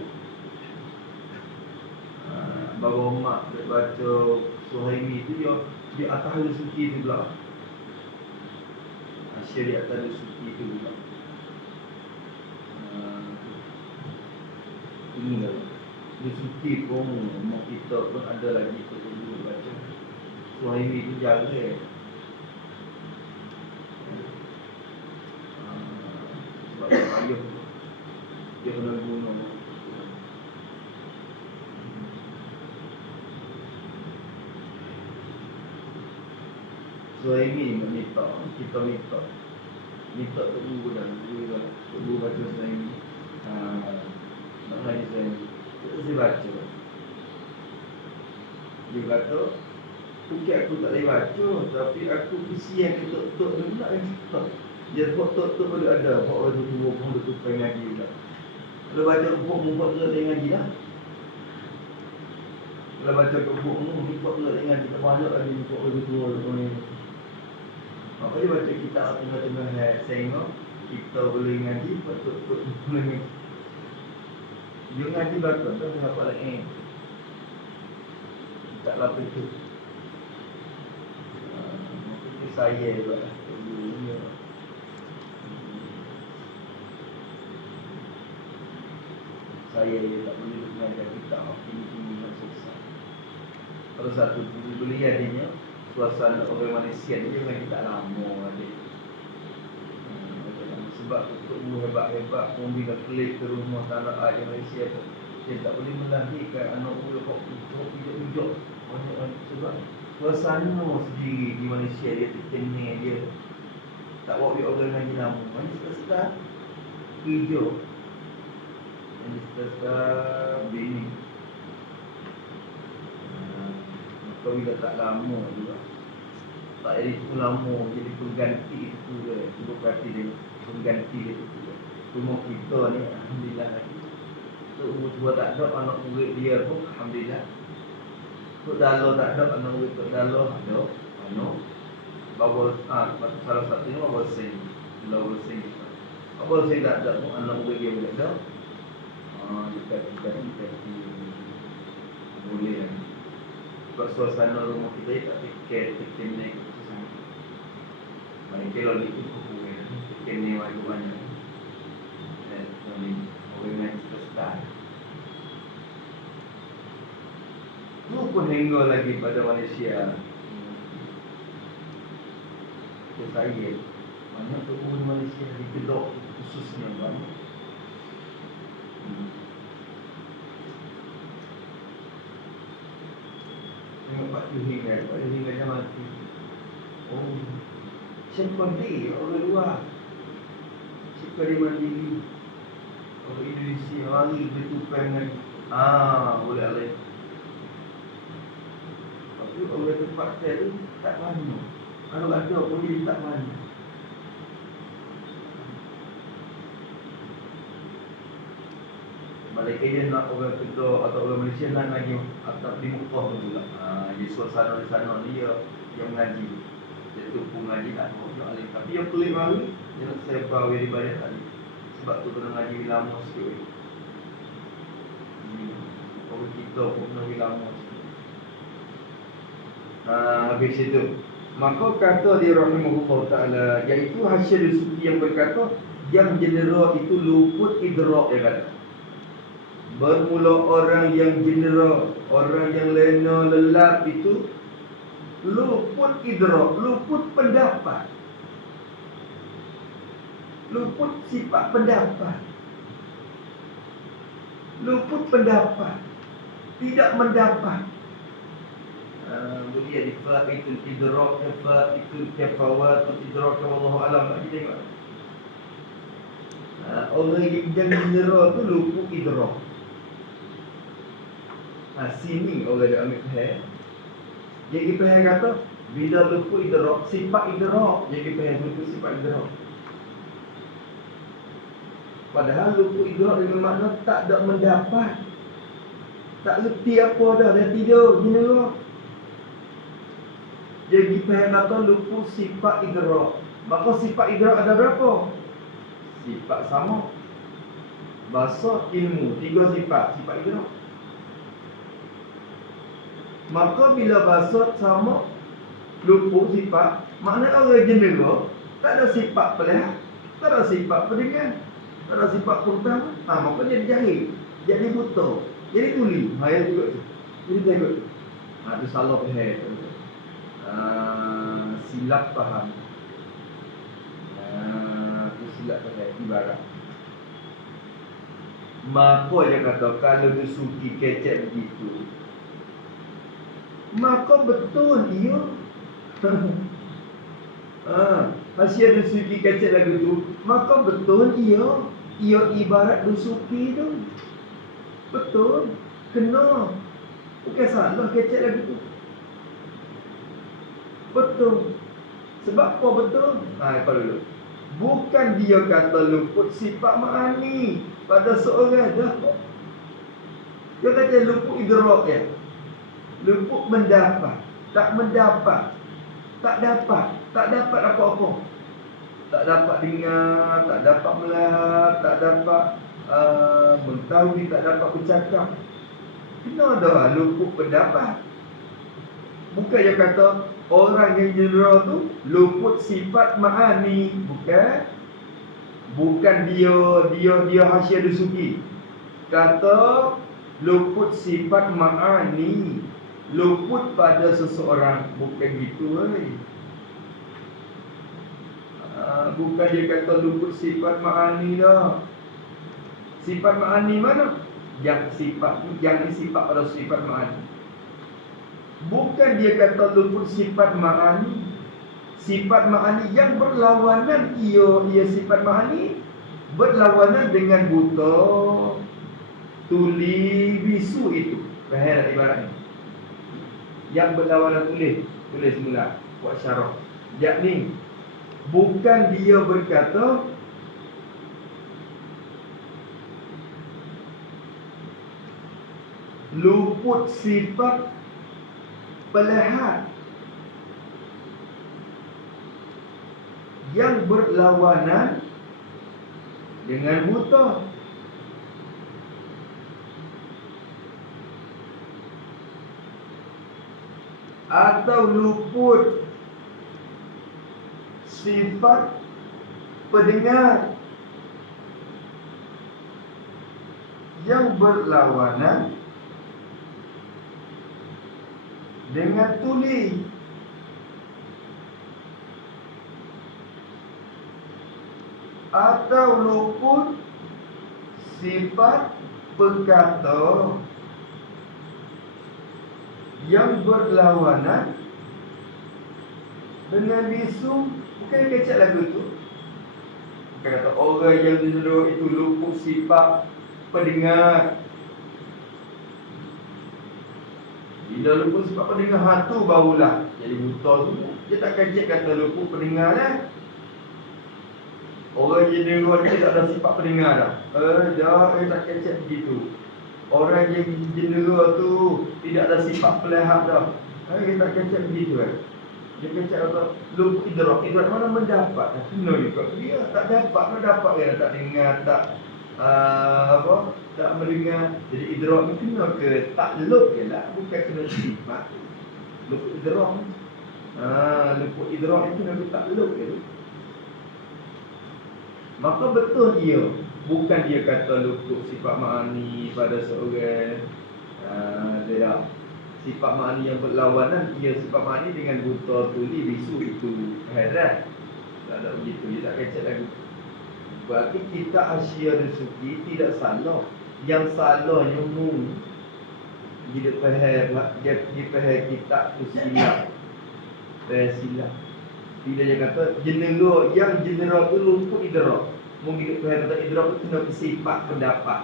Bawa mak dia baca Suhaimi tu dia di atas Dusuqi tu pula. Hasyiah di atas Dusuqi tu pula. Ini lah. Dusuqi pun mak kita pun ada lagi tu dulu baca. Suhaimi tu jaga. Ayuh dia kena bunuh. So ini minta kita minta tunggu dah tunggu baca saya ini. Nak lagi saya ini saya baca. Dia kata bukan aku tak boleh baca, tapi aku kesian tok nak cerita. Dia tok boleh ada, hak orang tu pun tu pengen ngaji juga. Kalau baca buku muka tu ada ngaji dah. Kalau baca buku muka tu ada ngaji, tak banyak lagi buku orang tu ni. Apa dia baca kitab tengah-tengah tengok kita boleh ngaji, tok boleh. Dia ngaji baca tu apa lagi? Tak lapis tu. Mungkin saya juga. Saya tak boleh mengajar kita ini nak selesai. Kalau satu boleh adanya suasana orang Malaysia ni memang kita lama ada. Sebab untuk hebat-hebat pun bila klik ke rumah tanah air Malaysia tu dia tak boleh melahirkan anak muda kok ujuk-ujuk banyak sebab suasana sendiri di Malaysia dia terkenyai dia tak bawa orang lagi lama. Mana sedar-sedar hijau yang disebut bini. Maka bila tak lama juga tak jadi itu lama jadi pengganti itu dia. Cuba perhati dia pengganti dia itu. Rumah kita ni alhamdulillah lagi. Tok umur tua tak ada anak murid dia pun alhamdulillah. Tok Dalo tak ada anak murid Tok Dalo ada. Bawa salah satunya bawa sen. Bawa sen. Bawa sen tak ada pun anak murid dia boleh ada. Dekat boleh kan. Sebab suasana rumah kita tak fikir naik ke sana. Baik kalau di itu fikir ni wajib banyak. Dan orang lain start. Itu pun hingga lagi pada Malaysia. Itu saya banyak tu Malaysia di Kedok khususnya banyak. Tengok Pak Yuhin kan, Pak Yuhin macam mati. Oh, siapa dia? Orang luar. Siapa dia mandiri? Orang Indonesia lari bertukar dengan boleh alih. Tapi orang tempat saya tu tak mana. Kalau ada pun dia tak mana. Balik dia nak orang kita atau orang Malaysia nak ngaji atau di Mekah tu pula. Di suasana di sana dia yang mengaji. Dia tu pun ngaji tak tahu alim. Tapi yang pelik baru dia nak saya bawa di badan tadi. Sebab tu kena ngaji lama sikit. Kalau kita pun kena lama sikit. Habis itu maka kata dia rahimahullah ta'ala, iaitu Hasyid Sufi yang berkata yang jenera itu luput idrak, dia kata. Bermula orang yang jenera, orang yang lena lelap itu luput idrak, luput pendapat, luput sifat pendapat, luput pendapat, tidak mendapat. Boleh ada itu idrak, itu kefawat, idrak, wallahu alam. Tak kita tengok. Orang yang jenera tu luput idrak. Sini orang dia ambil faham. Jadi faham kata bila luput idrak, sifat idrak. Jadi faham luput sifat idrak. Padahal luput idrak dengan makna tak ada mendapat, tak reti apa dah, dah tidur jenera. Jadi faham kata luput sifat idrak. Maka sifat idrak ada berapa? Sifat sama, bahasa, ilmu. 3 sifat idrak. Maka bila bahasa sama, luput sifat, maknanya orang jenera tak ada sifat pelihara, tak ada sifat pendengar, tak ada sifat pertama. Maka jadi jahil, jadi buta, jadi tuli. Yang juga tu. Jadi tengok. Itu salah faham. Silap faham. Itu silap faham ibarat. Maka dia kata kalau dia suki kecek begitu, maka betul dia. Masih ada suki kecek lagu tu, maka betul dia. Ia ibarat dusuki tu. Betul. Kena. Bukan salah kecek lagu tu. Betul. Sebab apa betul? Apa dulu? Bukan dia kata luput sifat ma'ani pada seorang dah. Dia kata luput idrak ya. Luput mendapat, tak mendapat, tak dapat apa-apa. Tak dapat dengar, tak dapat melihat, tak dapat mengetahui, tak dapat bercakap. Kena dah luput pendapat. Bukan dia kata orang yang jenera tu luput sifat ma'ani. Bukan dia Hasyid Sufi kata luput sifat ma'ani, luput pada seseorang. Bukan gitu. Bukan dia kata luput sifat ma'ani dah. Sifat ma'ani mana? Yang sifat pada sifat ma'ani. Bukan dia kata luput sifat ma'ani. Sifat ma'ani yang berlawanan. Ia sifat ma'ani berlawanan dengan buta, tuli, bisu itu. Faham ibaratnya. Yang berlawanan tulis mula buat syarah. Yakni bukan dia berkata luput sifat pelihat yang berlawanan dengan buta. Atau luput sifat pendengar yang berlawanan dengan tuli. atau luput sifat perkata yang berlawanan dengan bisu. Bukan kecek lagu tu. Bukan kata orang yang dulu itu luput sifat pendengar. Bila luput sifat pendengar, hatu barulah jadi buta tu. Dia tak kecek kata luput pendengar dah. Orang yang dulu dia tak ada sifat pendengar dah. Tak kecek begitu. Orang yang jendera tu tidak ada sifat pelihak dah. Dia tak kecek begitu Dia kecek kata luput idrak. Idrak mana mendapat dah. Kena juga. Dia tak dapat. Mana dapat dia tak dengar, tak tak mendengar. Jadi idrak ni kena ke takluk je lah. Bukan kena sifat. Luput idrak. Luput idrak ni kena ke takluk je. Maka betul dia. Bukan dia kata luput sifat ma'ani pada seorang. Tidak. Sifat ma'ani yang berlawanan. Ia sifat ma'ani dengan buta, tuli, bisu. Itu heran. Tak ada begitu. Dia tak kecek lagi. Berarti kita Asia dan Suki tidak salah. Yang salahnya dia faham kitab tu silap. Silap. Bila dia kata jenera tu luput idrak. Mungkin kita faham kata idrak tu kena sifat pendapat,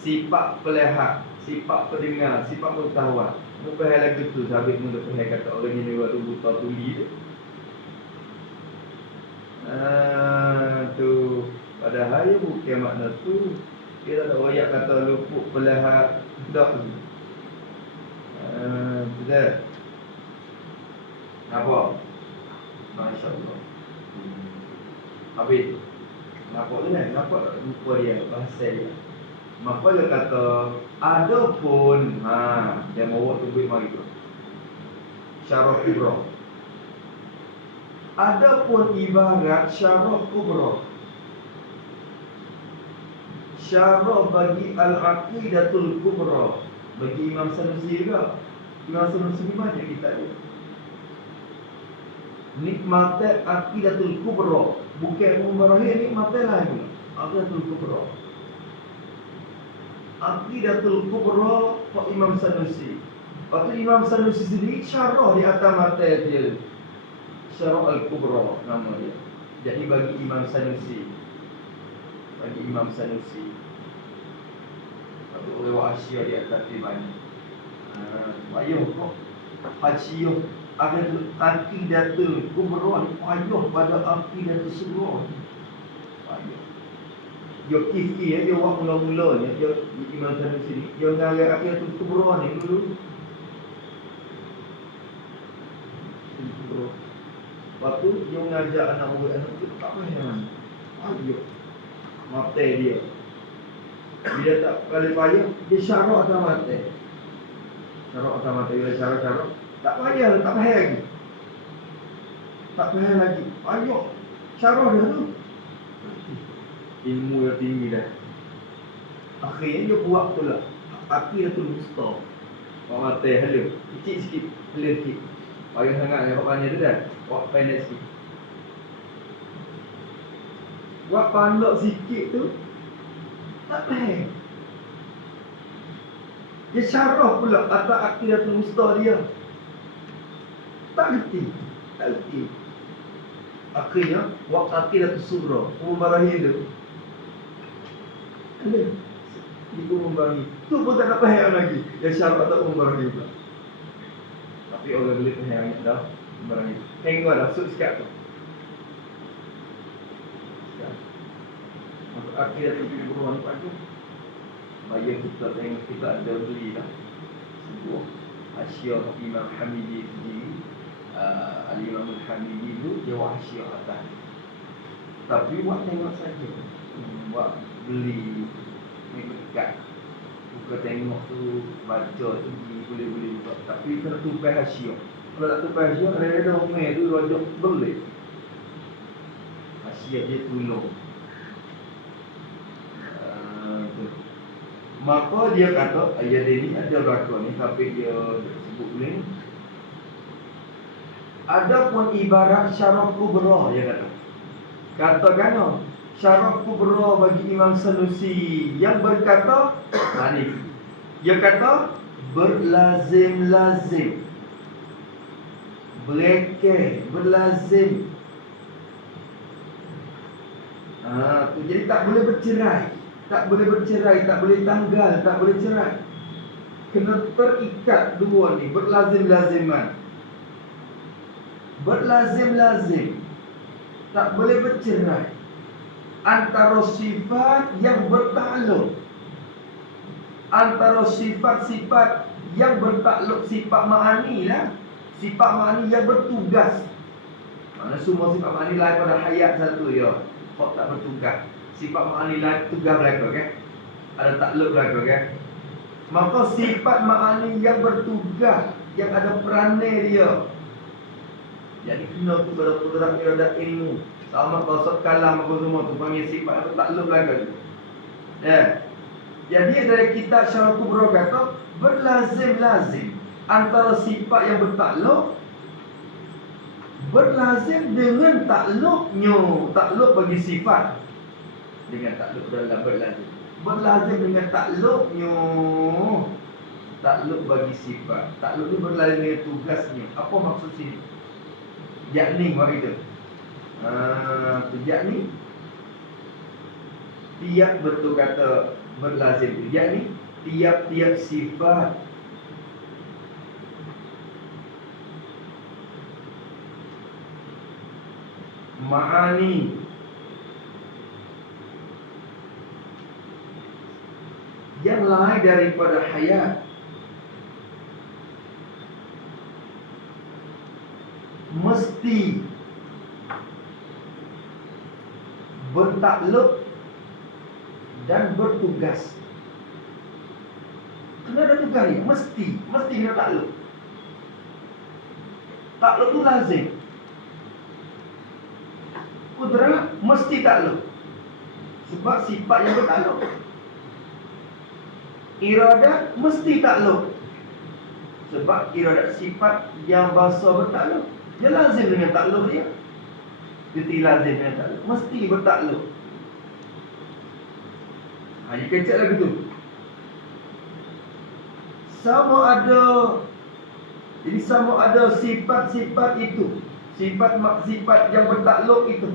sifat pelihak, sifat pendengar, sifat pengetahuan. Mu faham lagu tu sabit mu faham kata orang jenera tu buta tuli tu. Tu padahal dia bukan makna tu. Dia tak ada royak kata luput pelihak dak tu. Betul. Nampak? Masya-Allah. Habis. Nampak tu kan? Nampak tak rupa dia, bahasa dia. Maka dia kata, adapun dia bawa tu mari tu. Syarah kubra. Adapun ibarat syarah kubra. Syarah bagi al-aqidatul kubra. Bagi Imam Sanusi juga. Imam Sanusi ni banyak kitab dia. Nikmat aqidatul kubra. Bukan umbarahir nikmat lagi. Aqidatul kubra. Aqidatul kubra Pak Imam Sanusi. Waktu Imam Sanusi sendiri syarah di atas mata dia. Syarah al-kubra nama dia. Jadi bagi Imam Sanusi. Bagi Imam Sanusi. Waktu orang Asia di atas dia banyak. Ayuh kok. Asyiyuh. Aqidatul kubra ni payah pada aqidatul sughra. Payah. Dia kif-kif dia buat mula-mulanya dia Imam Sanusi ni dia mengarang aqidatul kubra ni dulu. Waktu dia mengajar anak murid anak tu tak faham. Ayuh. Mata dia. Bila tak kali payah dia syarah atas mata. Syarah atas mata dia syarah. Tak payah, tak payah lagi. Tak payah lagi. Ayo, syarah dah tu. Ilmu yang tinggi dah. Akhirnya dia buat pula. Aqidatul Musta. Pak mata hala. Kecil sikit, hala sikit. Payah sangat yang banyak tu dah. Buat pendek sikit. Buat pandok sikit tu. Tak payah. Dia syarah pula atas Aqidatul Musta dia. Tak reti. Akhirnya waktu Aqidatul Sughra Umarahin tu ada Ibu Umarahin tu pun tak nak faham lagi. Dia syarah tak Umarahin pula. Tapi orang boleh faham dah Umarahin. Tengok dah sud sekat tu. Maka Aqidatul Sughra ni padu. Bayar kita tengok kita ada beli dah sebuah Hasyiah Imam Hamidi sendiri. Al-Imam Al-Hamidi tu dia buat hasyiah atas. Tapi buat tengok saja. Buat beli dekat. Buka tengok tu, baca tu boleh buka. Tapi kena tupai hasyiah. Kalau tak tupai hasyiah, ada orang tu rojok boleh. Hasyiah dia tolong. Maka dia kata ayat ini ada belakang ni tapi dia sebut ni. Adapun ibarat syarah kubra dia kata. Katakan syarah kubra bagi Imam Sanusi yang berkata, ni dia kata berlazim-lazim, berlazim. Jadi tak boleh bercerai, tak boleh tanggal, tak boleh cerai. Kena terikat dua ni, berlazim-laziman. Berlazim-lazim, tak boleh bercerai. Antara sifat yang bertakluk, antara sifat-sifat yang bertakluk, sifat ma'ani lah, sifat ma'ani yang bertugas. Mana semua sifat ma'ani lain pada hayat satu ya, kok tak bertugas. Sifat ma'ani lain tugas mereka kan, ada takluk mereka kan. Maka sifat ma'ani yang bertugas, yang ada peranai dia, jadi kena tu pada kudrat iradat ilmu. Sama konsep kalam apa semua tu panggil sifat yang bertakluk mereka tu. Jadi dari kitab Syarah Kubra kata berlazim-lazim antara sifat yang bertakluk, berlazim dengan takluknya, takluk bagi sifat, dengan takluk dalam berlazim, berlazim dengan takluknya, takluk bagi sifat. Takluk ni berlazim dengan tugasnya. Apa maksud sini? Yakni buat itu. Yakni tiap betul kata berlazim. Yakni tiap-tiap sifat ma'ani yang lain daripada hayat mesti bertakluk dan bertugas. Kena ada tugas ni, mesti kena takluk. Takluk tu lazim. Kudrat mesti takluk, sebab sifat yang bertakluk. Iradat mesti takluk, sebab iradat sifat yang bahasa bertakluk. Dia lazim dengan takluk dia. Dia tidak lazim dengan takluk, mesti bertakluk. Dia kecek lagi tu. Sama ada, jadi sama ada sifat-sifat itu, sifat yang bertakluk itu.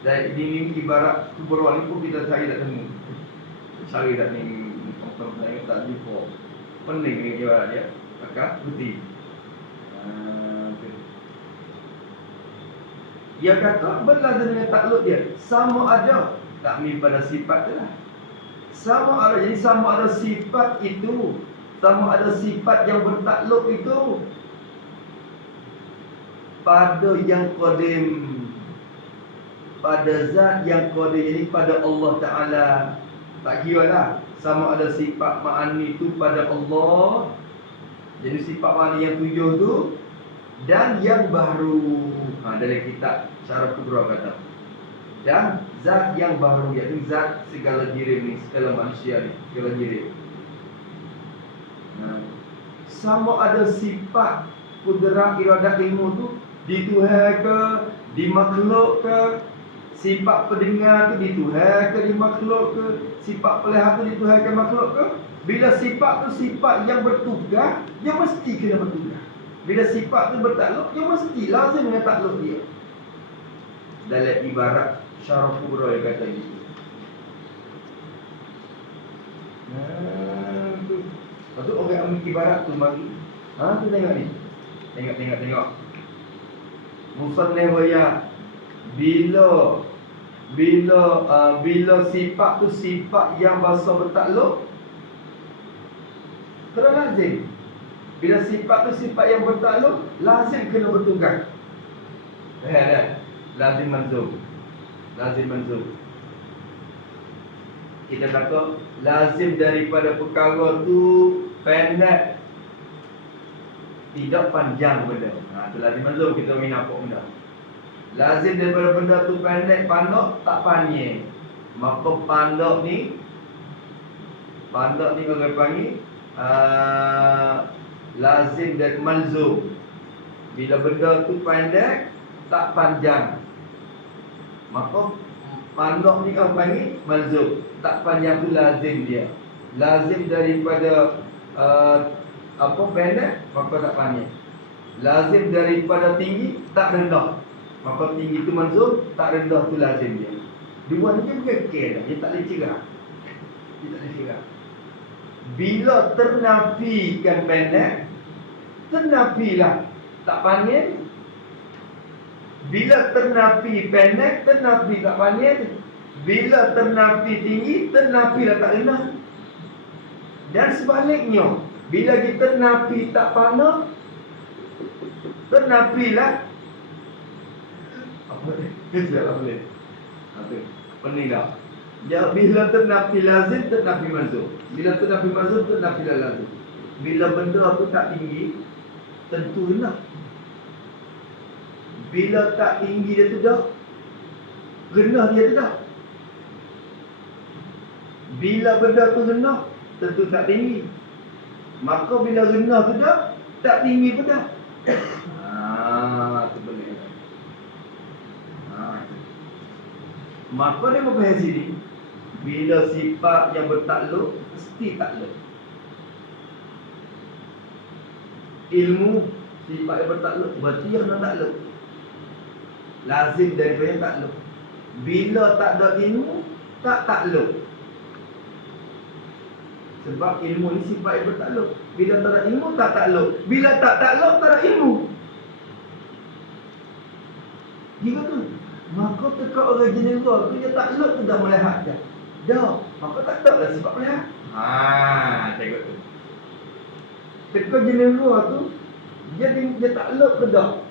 Dan ini ibarat kubur wali pun kita cari tak temu. Cari tak ni, saya tak jumpa. Pening ni ibarat dia. Maka bukti. Dia kata berlazim dengan takluk dia. Sama ada takmil pada sifat tu lah. Sama ada, jadi sama ada sifat itu, sama ada sifat yang bertakluk itu pada yang qadim, pada zat yang qadim, jadi pada Allah Ta'ala. Tak kira lah, sama ada sifat ma'ani itu pada Allah, jadi sifat ma'ani yang 7 tu, dan yang baru. Dari kitab Syarah Kubra kata, dan zat yang baru, iaitu zat segala jirim ni, segala manusia ni, segala jirim. Sama ada sifat kudrat iradat ilmu tu di Tuhan ke, di makhluk ke. Sifat pendengar tu di Tuhan ke, di makhluk ke. Sifat pelihat tu di Tuhan ke, makhluk ke. Bila sifat tu sifat yang bertugas, dia mesti kena bertugas. Bila sifat tu bertakluk, dia mesti lazim dengan takluk dia. Dalam ibarat Syarah Kubra yang kata itu. Lepas tu orang ambil ibarat tu mari. Tu tengok ni. Tengok. Musannif waya. Bila sifat tu sifat yang bahasa bertakluk, kena lazim. Bila sifat tu sifat yang bertakluk, lazim kena bertugas. Lazim manzum. Kita kata lazim daripada perkara tu pendek, tidak panjang benda. Tu lazim manzum, kita nampak benda. Lazim daripada benda tu pendek, pandok tak panjang. Maka pandok ni orang panggil lazim dan malzum. Bila benda tu pendek tak panjang, maka Pandak ni kau panggil manzum. Tak panjang tu lazim dia. Lazim daripada pendek, maka tak panjang. Lazim daripada tinggi, tak rendah, maka tinggi tu manzum, tak rendah tu lazim dia. Dua ni dia bukan dah. Dia tak boleh cerah. Dia tak boleh cerah. Bila ternafikan pendek, ternafilah tak panjang. Bila ternafi pendek, ternafi tak panjang. Bila ternafi tinggi, ternafilah tak rendah. Dan sebaliknya, bila kita nafi tak pandang, ternafilah apa ni? Dia boleh. Apa? Pening dah. Ya, bila ternafi lazim, ternafi manzum. Bila ternafi manzum, ternafi lazim. Bila benda tu tak tinggi, tentu rendah. Bila tak tinggi dia tu dah, rendah dia tu dah. Bila benda tu rendah, tentu tak tinggi. Maka bila rendah tu dah, tak tinggi pun dah. Tu boleh. Maka dia membahas sini, bila sifat yang bertakluk, mesti takluk. Ilmu sifat yang bertakluk, berarti yang nak takluk. Lazim daripada yang takluk. Bila tak ada ilmu, tak takluk. Sebab ilmu ni sifat yang bertakluk. Bila tak ada ilmu, tak takluk. Bila tak takluk, tak ada ilmu. Gitu tu. Maka teka orang general tu, dia takluk tu dah melihat dah. Dah. Maka tak ada lah sifat melihat. Tengok tu. Teka general tu, dia takluk ke dah?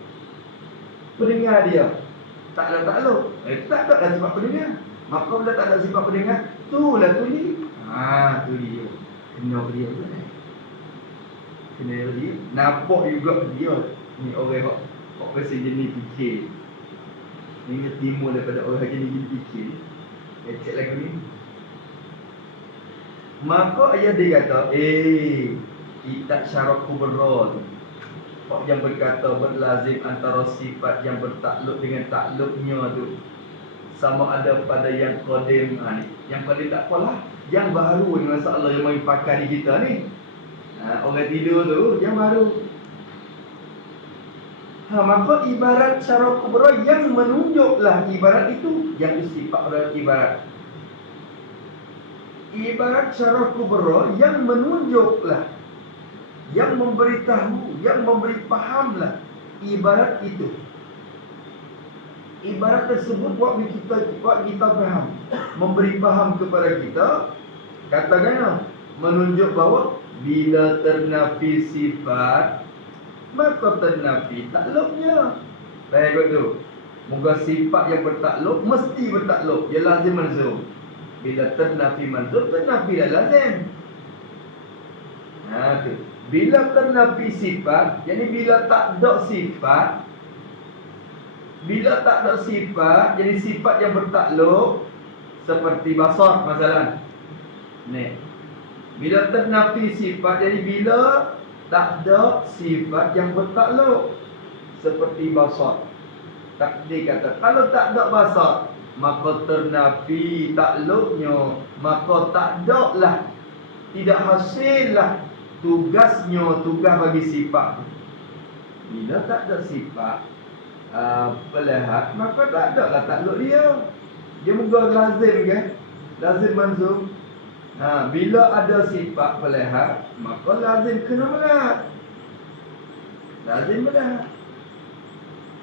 Pendengar dia tak ada takluk. Tak ada lah sifat pendengar. Maka bila tak ada sifat pendengar, itulah tuli. Tu dia. Kena dia pula. Kena dia. Nampak juga dia. Ni orang kok pasal jenis fikir. Ni timur daripada orang jenis fikir. Cek lagu ni. Maka ayah dia kata, kita syarat kubra tu. Kok yang berkata berlazim antara sifat yang bertakluk dengan takluknya tu sama ada pada yang qadim. Ni yang qadim tak apalah, yang baru ni masalah yang main pakai di kita ni. Orang tidur tu yang baru. Maka ibarat syarat kubra yang menunjuklah ibarat itu, yang sifat adalah ibarat. Ibarat syarat kubra yang menunjuklah, yang memberitahu, yang memberi fahamlah ibarat itu. Ibarat tersebut buat kita faham, memberi faham kepada kita. Katakanlah menunjuk bahawa bila ternafi sifat, maka ternafi takluknya. Baik tu. Moga sifat yang bertakluk mesti bertakluk. Ia lazim manzum. Bila ternafi manzum, ternafi dah lazim. Tu. Bila ternafi sifat, jadi bila tak ada sifat, bila tak ada sifat, jadi sifat yang bertakluk seperti basar masalah. Ni. Bila ternafi sifat, jadi bila tak ada sifat yang bertakluk seperti basar. Takdir kata, kalau tak ada basar, maka ternafi takluknya, maka tak ada lah, tidak hasil lah tugasnya, tugas bagi sifat. Bila tak ada sifat pelihat, maka tak ada lah takluk dia. Dia muka lazim kan? Lazim manzum. Bila ada sifat pelihat, maka lazim kena melihat. Lazim melihat.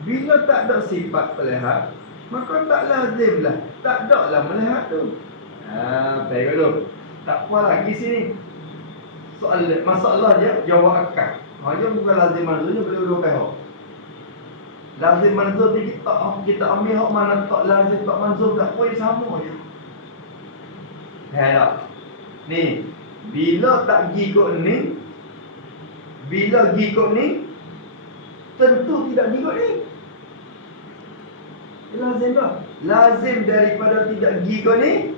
Bila tak ada sifat pelihat, maka tak lazim lah, tak ada lah melihat tu. Baik tu. Tak apa lagi sini. Soal masalah dia jawab akal. Dia bukan lazim manzum, dia boleh dua pihak. Lazim manzum ni kita ambil hak mana tak lazim tak manzum, tak boleh sama je. Tak. Ni, bila tak gi kot ni, bila gi kot ni, tentu tidak gi kot ni. Lazim tak? Lazim daripada tidak gi kot ni.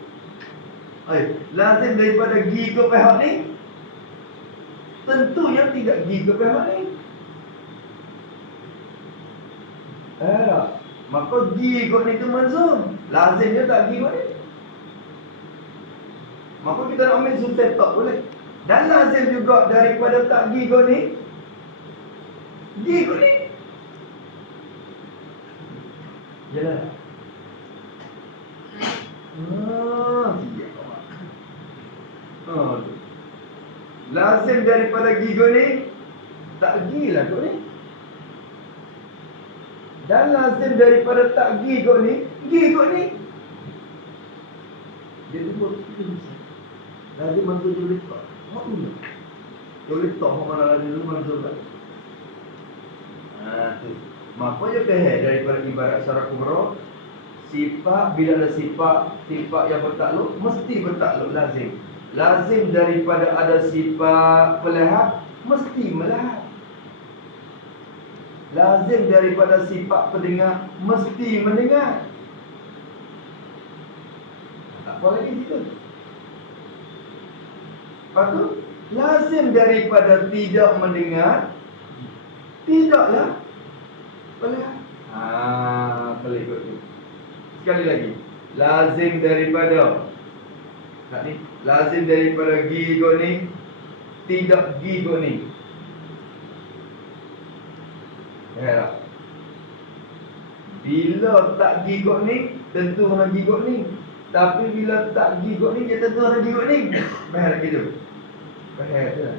Lazim daripada gi kot pihak ni, tentunya tidak gi ke pihak ni. Maka gi kot ni tu manzum. Lazim dia tak gi kot ni. Maka kita nak ambil zum tetap boleh. Dan lazim juga daripada tak gi kot ni. Gi kot ni. Yalah. Lazim daripada gi kot ni. Tak gi lah kot ni. Dan lazim daripada tak gi kot ni. Gi kot ni. Dia tu buat lazim manzul boleh tak? Mak dulu. Boleh tak mana lazim dulu manzul tak? Tu. Maka je faham daripada ibarat secara kubra. Sifat, bila ada sifat yang bertakluk, mesti bertakluk lazim. Lazim daripada ada sifat pelihat, mesti melihat. Lazim daripada sifat pendengar, mesti mendengar. Tak apa lagi situ. Lepas tu, lazim daripada tidak mendengar, tidaklah pelihat. Pelik kot tu. Sekali lagi, lazim daripada lazim daripada gi kot ni, tidak gi kot ni. Bila tak gi kot ni, tentu kena gi kot ni. Tapi bila tak gi kot ni, dia tentu kena gi kot ni. Faham lagi tu? Faham tu lah.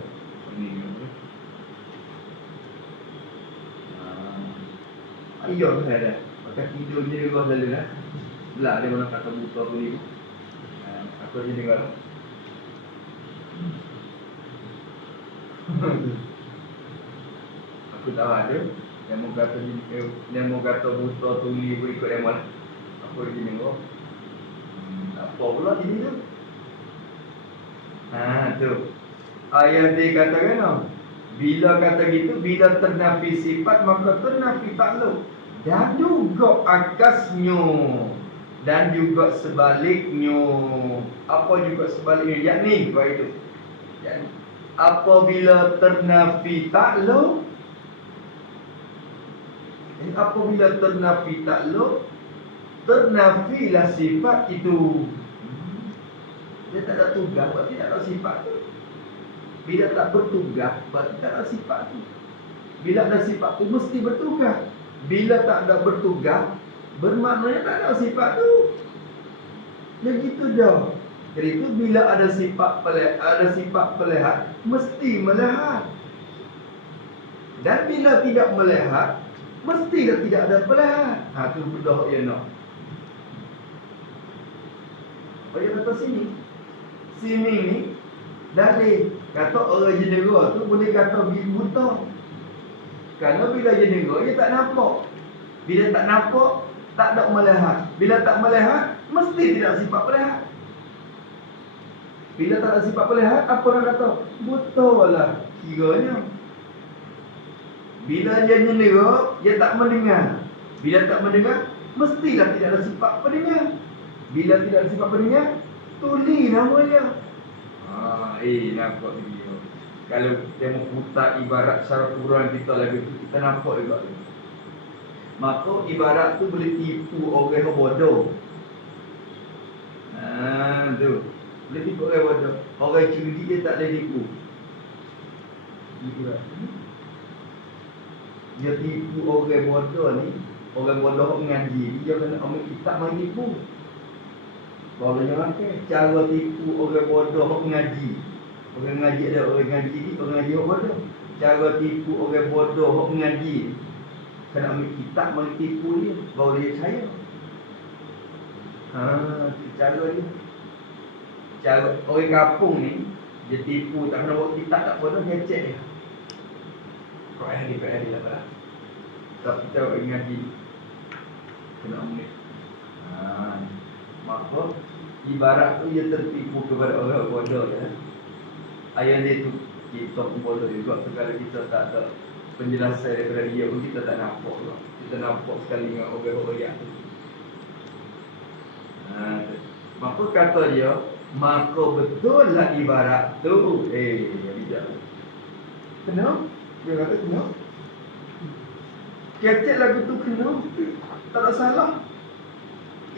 Ayah faham dah. Pakai tidur je dia selalu lah. Belah dia mana kata buta tu ni. Aku je dengar. Aku tahu ada yang mau kata buta tuli pun ikut yang mana. Aku je dengar. Apa pula ini tu? Tu. Ayat dia katakan bila kata gitu, bila ternafi sifat maka ternafi takluk. Dan juga akasnya, dan juga sebaliknya. Apa juga sebaliknya? Yakni itu. Apabila ternafi takluk, apabila ternafi takluk, ternafilah sifat itu. Dia tak ada tugas, berarti tak ada sifat tu. Bila tak bertugas, berarti tak ada sifat tu. Bila ada sifat tu, mesti bertugas. Bila tak ada bertugas, bermaknanya tak ada sifat tu. Dia gitu dah. Jadi itu bila ada sifat pelihat, mesti melihat. Dan bila tidak melihat, mesti tidak ada pelihat. Tu bedah ya nak. Oh ya kata sini. Sini ni dalil kata orang jendera tu boleh kata buta. Kalau bila jendera dia tak nampak. Bila tak nampak, tak ada melihat. Bila tak melihat, mesti tidak sifat melihat. Bila tak ada sifat melihat, apa orang kata? Buta lah kiranya. Bila dia jendera, dia tak mendengar. Bila tak mendengar, mestilah tidak ada sifat pendengar. Bila tidak ada sifat pendengar, tuli namanya. Nampak dia. Kalau dia memutar ibarat secara kurang kita lagi tu, kita nampak juga tu. Maka ibarat tu boleh tipu orang yang bodoh. Tu. Boleh tipu orang bodoh. Orang cerdik dia tak boleh tipu. Dia tipu orang bodoh ni. Orang bodoh mengaji, dia kena ambil kitab main tipu. Baru jangan cara tipu orang bodoh mengaji. Orang ngaji ada orang ngaji ni, orang ngaji orang bodoh. Cara tipu orang bodoh mengaji. Kena ambil kitab main tipu dia, baru dia percaya. Cara dia. Cara orang kampung ni, dia tipu tak kena bawa kitab tak apa, dia cek dia. Kau hari lah tak. Tapi kita orang ngaji kena ambil. Maka ibarat tu dia tertipu kepada orang bodoh ya. Ayat dia tu kita pun bodoh juga. Kalau kita tak ada penjelasan daripada dia pun kita tak nampak juga. Kita nampak sekali dengan orang-orang yang tu. Maka kata dia, maka betul lah ibarat tu. Bijak. Kena? Dia kata kena. Kecek lagu tu kena. Tak ada salah.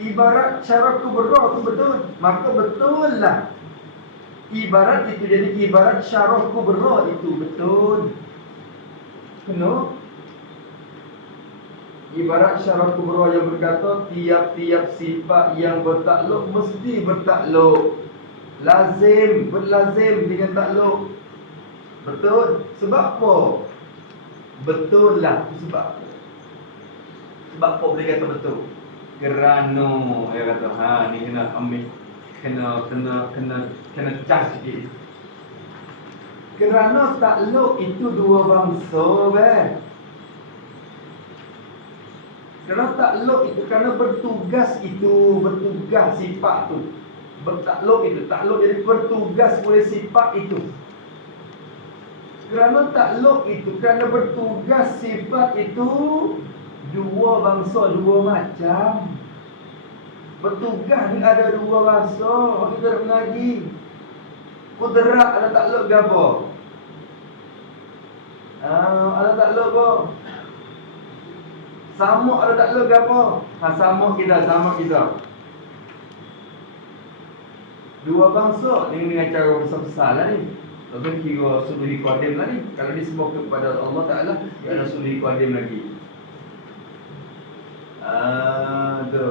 Ibarat syarah kubra tu betul, maka betul lah. Ibarat itu jadi ibarat syarah kubra itu betul. Kena. Ibarat syarah kubra yang berkata tiap-tiap sifat yang bertakluk mesti bertakluk. Lazim, berlazim dengan takluk. Betul. Sebab apa? Betul lah. Sebab apa? Sebab apa boleh kata betul? Kerana dia kata, ni kena ambil, kena cas sikit. Kerana takluk itu dua bangsa, Kerana takluk itu, kerana bertugas sifat tu. Bertakluk itu, takluk jadi bertugas oleh sifat itu. Kerana takluk itu, kerana bertugas sifat itu, dua bangsa, dua macam. Bertugas ni ada dua bangsa. Kita nak mengaji. Kudrat ada takluk ke apa? Ada takluk ke? Samuk ada takluk ke apa? Samuk kita. Dua bangsa ni dengan cara besar-besar lah ni. Lepas kira suluhi qadim lah ni. Kalau disebut kepada Allah Ta'ala, dia ada suluhi qadim lagi. Tu.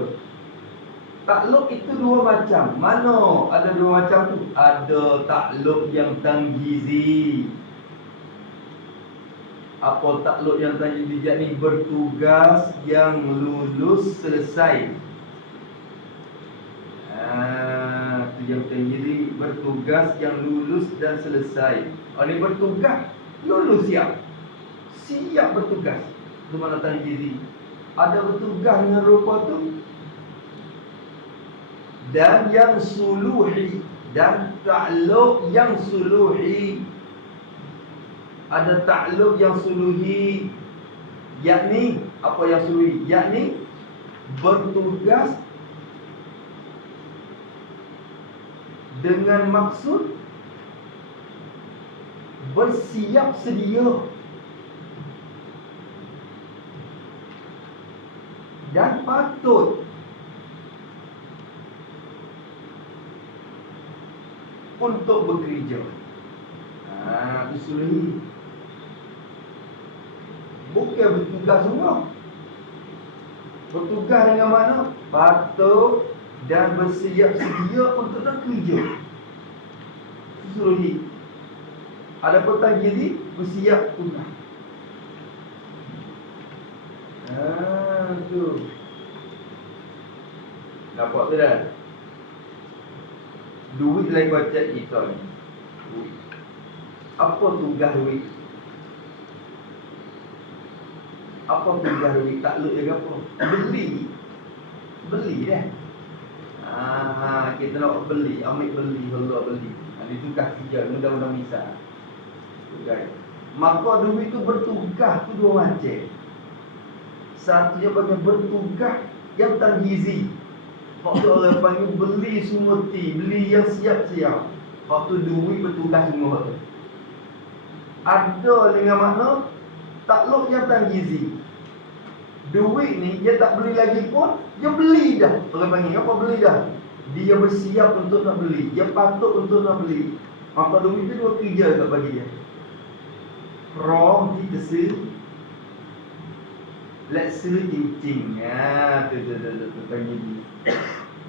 Takluk itu dua macam. Mana ada dua macam tu? Ada takluk yang tanggizi. Apa takluk yang tanggizi? Yakni bertugas yang lulus selesai. Itu yang tanggizi, bertugas yang lulus dan selesai. Ini bertugas, lulus siap. Siap bertugas. Itu mana tanggizi. Ada bertugas dengan rupa tu. Dan yang suluhi, dan takluk yang suluhi. Ada takluk yang suluhi, yakni apa yang suluhi? Yakni bertugas dengan maksud bersiap sedia dan patut untuk bekerja. Itu suluhi. Bukan bertugas semua. Bertugas dengan mana? Patut dan bersiap sedia untuk nak kerja. Suluhi. Ada petang jadi bersiap tugas. Tu. Nampak tu dah? Duit lagi baca kita ni. Duit. Apa tugas duit? Apa tugas duit? Takluk je ke apa? Beli dah. Kita nak beli, ambil beli, Allah beli. Ada tugas kerja, mudah-mudahan bisa. Tugas. Maka duit tu bertugas tu dua macam. Satunya bagian bertugas yang tanggizi. Waktu orang panggil beli semua beli yang siap-siap. Waktu duit bertugas semua. Ada dengan makna takluk yang tanggizi. Duit ni dia tak beli lagi pun, dia beli dah. Orang panggil apa beli dah? Dia bersiap untuk nak beli, dia patut untuk nak beli. Maka duit tu dua kerja tak bagi dia. From kita se let's say cincin. Tu tanggizi.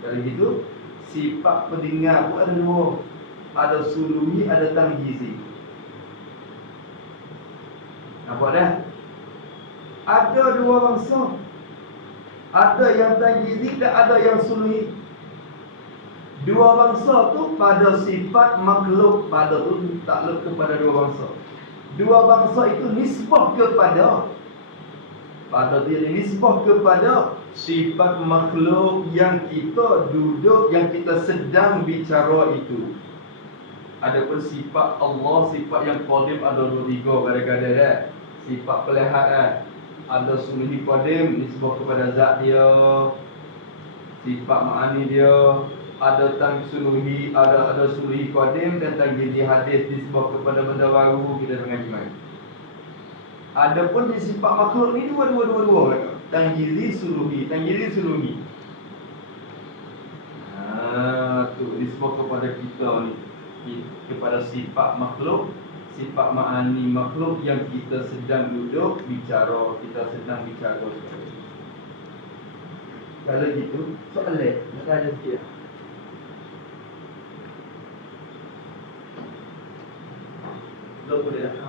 Kalau gitu sifat pendengar pun ada dua. Ada suluhi, ada tanggizi. Nampak dah? Ada dua bangsa. Ada yang tanggizi dan ada yang suluhi. Dua bangsa tu pada sifat makhluk, pada tu takluk kepada dua bangsa. Dua bangsa itu nisbah kepada, pada dia nisbah kepada sifat makhluk yang kita duduk, yang kita sedang bicara itu. Adapun sifat Allah, sifat yang qadim ada dua tiga kadang-kadang dah. Sifat pelihat ada suluhi qadim nisbah kepada zat dia, sifat ma'ani dia. Ada tang suluhi, ada suluhi qadim dan tanggizi hadis nisbah kepada benda baru. Kita mengaji mai. Adapun di sifat makhluk ni dua. Tanjizi suluhi. Tu disebut kepada kita ni, kepada sifat makhluk, sifat ma'ani makhluk yang kita sedang duduk bicara, kita sedang bicara. Kalau gitu, soalan nak tanya sikit. Boleh tak?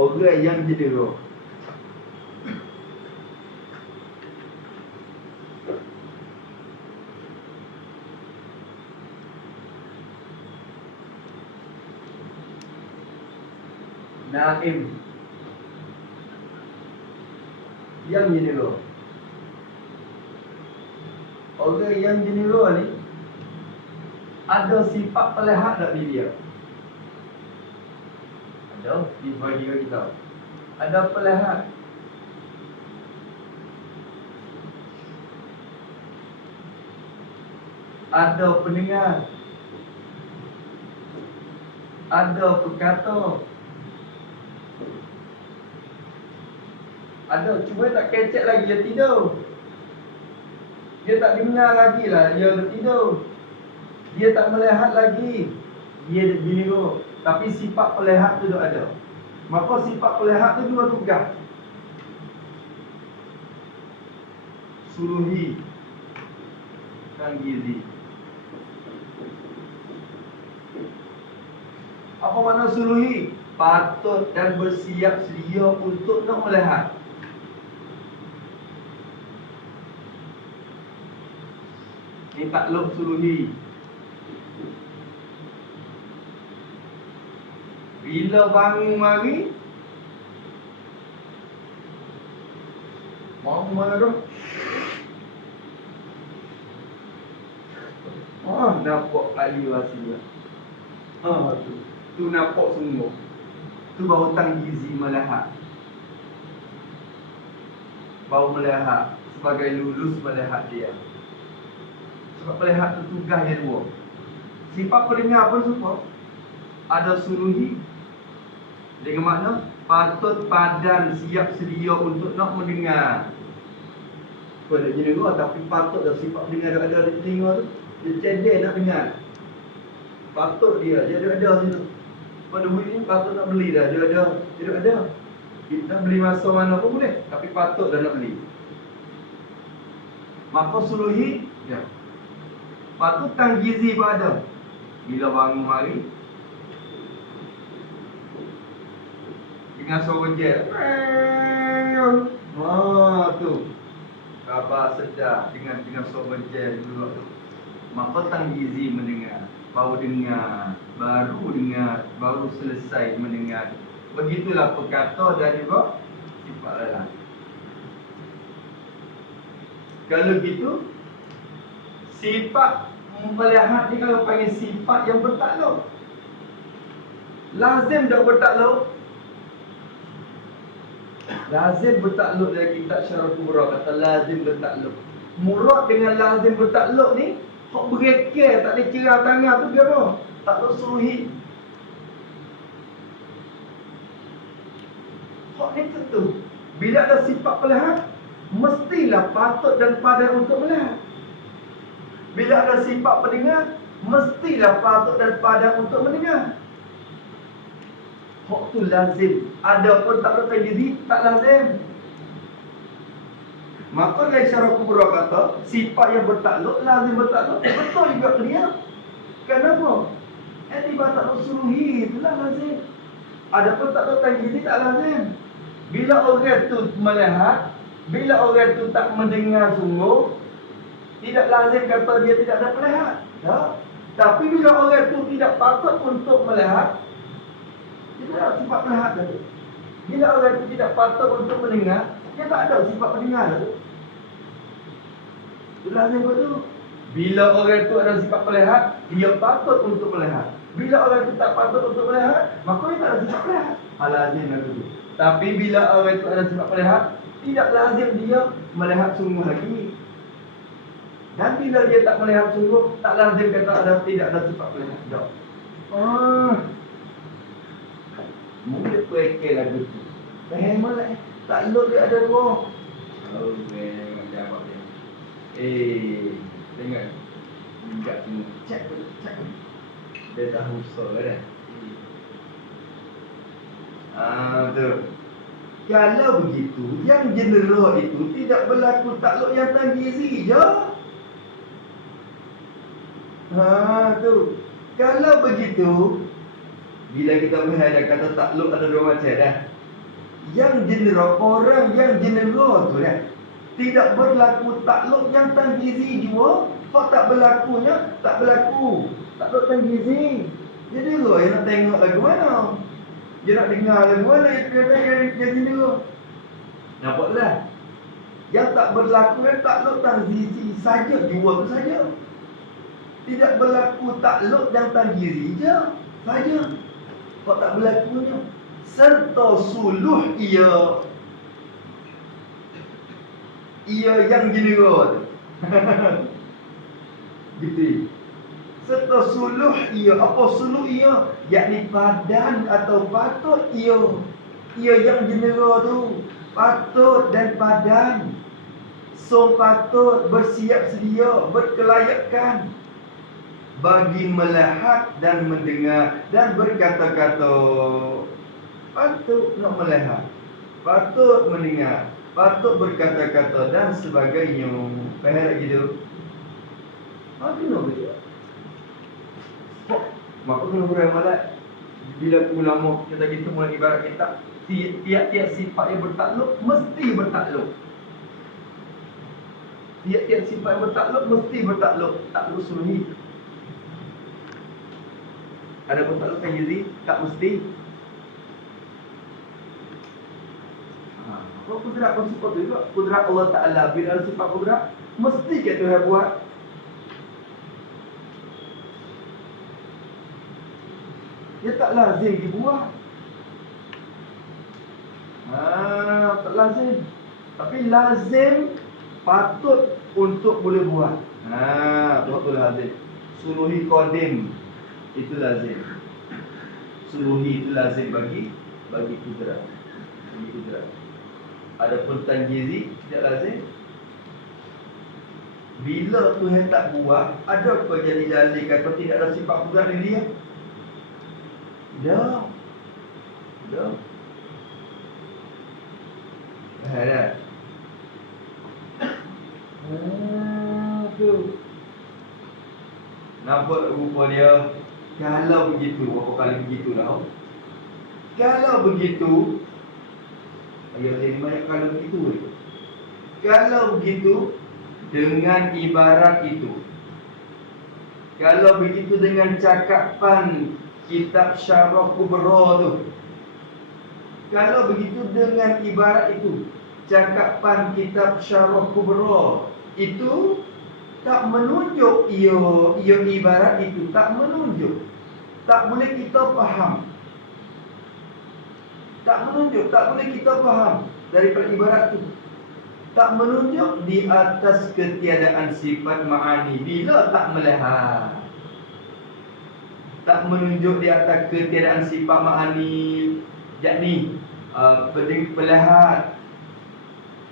Orang yang cedera, Naim yang cedera, orang yang cedera ni ada sifat terlihat tak di dia? Ada di bagi kita. Ada terlihat. Ada pendengar. Ada berkata. Ada, cuma tak kecek lagi, dia tidur. Dia tak dengar lagi lah, dia tidur. Dia tak melihat lagi, dia tidur. Tapi sifat pelihat tu ada. Maka sifat pelihat tu dua tugas. Suluhi, tanjizi. Apa makna suluhi? Patut dan bersiap sedia untuk nak melihat. Ini takluk suluhi. Bila bangun mari, bangun mana tu? Nampak ahli wasiat. Tu nampak sungguh. Tu baru tanjizi melihat. Baru melihat sebagai lulus melihat dia. Sebab melihat tu tugas yang dua. Sifat pendengar pun semua ada suluhi. Dengan makna patut padan siap sedia untuk nak mendengar. Pada jenis dua, tapi patut dah sifat dengar ada di telinga tu. Dia cedek nak dengar. Patut dia ada situ. Pada duit ni patut nak beli dah. Dia ada. Kita beli masa mana pun boleh, tapi patut dah nak beli. Maka suluhi ya. Patut tanjizi pun ada. Bila bangun hari dengan suara jet. Tu. Khabar sedar dengan suara jet dulu tu. Maka tanjizi mendengar. Baru dengar, baru selesai mendengar. Begitulah perkata dan juga sifat lain. Kalau gitu, sifat melihat ni kalau panggil sifat yang bertakluk. Lazim tak bertakluk? Lazim bertakluk dari kitab Syarah Kubra kata lazim bertakluk. Murad dengan lazim bertakluk ni, hak berekeh tak boleh cerah tangan tu dia apa? Takluk suluhi. Hak ni tentu. Bila ada sifat melihat, mestilah patut dan padan untuk melihat. Bila ada sifat pendengar, mestilah patut dan padan untuk mendengar. Hak tu lazim. Ada pun tak letak diri, tak lazim. Maka dari Syarah Kubra kata, sifat yang bertakluk, lazim bertakluk. Betul juga dia. Kenapa? Tiba takluk suluhi, itulah lazim. Ada pun tak letak diri, tak lazim. Bila orang tu melihat, bila orang tu tak mendengar sungguh, tidak lazim kata dia tidak ada melihat. Ya? Tapi bila orang tu tidak patut untuk melihat, dia tak ada sifat melihat tadi. Bila orang itu tidak patut untuk mendengar, dia tak ada sifat mendengar tadi. Itulah yang betul. Bila orang itu ada sifat melihat, dia patut untuk melihat. Bila orang itu tak patut untuk melihat, maka dia tak ada sifat melihat. Hal lazim itu. Tapi bila orang itu ada sifat melihat, tidak lazim dia melihat sungguh lagi. Dan bila dia tak melihat sungguh, tak lazim kata tidak ada sifat melihat. Tak. Mungkin pekeh lagu tu. Memang takluk dia ada dua. Okey, jawab dia. Dengar. Enggak ni. Cek. Dia tahu soal dah. Tu. Kalau begitu, yang general itu tidak berlaku takluk yang tanggizi je. Tu. Kalau begitu, bila kita melihat kata takluk ada dua macam dah. Yang general, orang yang general tu dah tidak berlaku takluk yang tanggizi jua. Kalau tak berlakunya, tak berlaku takluk tanggizi. Jadi lo yang nak tengok lagu mana? Dia nak dengar lagu mana yang general. Nampaklah. Yang tak berlaku kan takluk tanggizi saja, jua tu saja. Tidak berlaku takluk yang tanggizi je saja. Kalau tak berlakunya serta suluh ia yang general tu. Gitu. Serta suluh ia. Apa suluh ia? Yakni padan atau patut ia. Ia yang general tu. Patut dan padan. So patut bersiap sedia, berkelayakan bagi melihat dan mendengar dan berkata-kata. Patut nak melihat, patut mendengar, patut berkata-kata dan sebagainya. Faham tak gitu? Apa nak dia? Maka kena berai malat. Bila ulama kita gitu mulai ibarat kita tiap-tiap sifat yang bertakluk mesti bertakluk. Tiap-tiap sifat yang bertakluk mesti bertakluk. Takluk sunni. Ada pun takluk tanggizi tak mesti. Kalau kudrat pun sifat tu juga. Kudrat Allah Ta'ala. Bila ada sifat kudrat, mesti ke Tuhan buat. Dia tak lazim dibuat. Tak lazim. Tapi lazim patut untuk boleh buat. Betul lazim. Suluhi qadim itu lazim. Suluhi itu lazim bagi kudrat. Bagi kudrat. Adapun tanggizi tidak lazim. Bila Tuhan tak buat, ada apa jadi dalil kata tidak ada sifat kudrat di dia? Dah. Ada. Tu. Nampak rupa dia. Kalau begitu, berapa kali begitu dah. Kalau begitu, ayat ini banyak kalau begitu. Kalau begitu, dengan ibarat itu. Kalau begitu dengan cakapan kitab Syarah Kubra tu. Kalau begitu dengan ibarat itu, cakapan kitab Syarah Kubra itu tak menunjuk ia ibarat itu, tak menunjuk. Tak boleh kita faham. Tak menunjuk, tak boleh kita faham daripada ibarat itu. Tak menunjuk di atas ketiadaan sifat ma'ani bila tak melihat. Tak menunjuk di atas ketiadaan sifat ma'ani, yakni pelihat,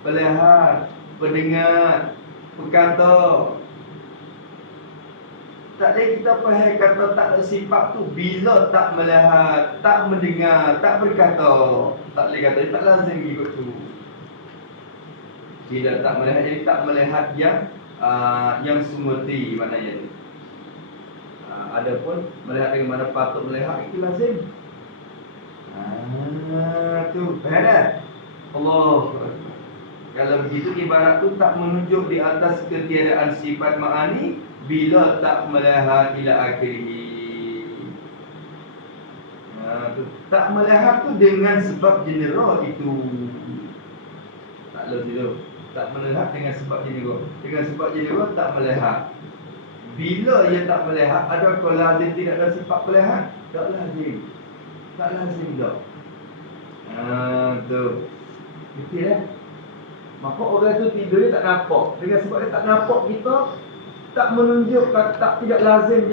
pendengar, berkata. Tak boleh kita faham kata tak ada sifat tu bila tak melihat, tak mendengar, tak berkata. Tak boleh kata, tak lazim ikut tu. Bila tak melihat, jadi tak melihat yang semurti maknanya tu. Adapun melihat dengan mana patut melihat itu lazim. Tu faham dah? Allah. Kalau begitu ibarat tu tak menunjuk di atas ketiadaan sifat ma'ani bila tak melihat ila akhirih. Tak melihat tu dengan sebab general itu. Tak lalu tu. Tak melihat dengan sebab general. Dengan sebab general tak melihat. Bila ia tak melihat, adakah lazim tidak ada sifat melihat? Tak lazim. Tak lazim tak. Tu. Betul lah. Maka orang tu tidur dia tak nampak. Dengan sebab dia tak nampak, kita tak menunjukkan, tidak lazim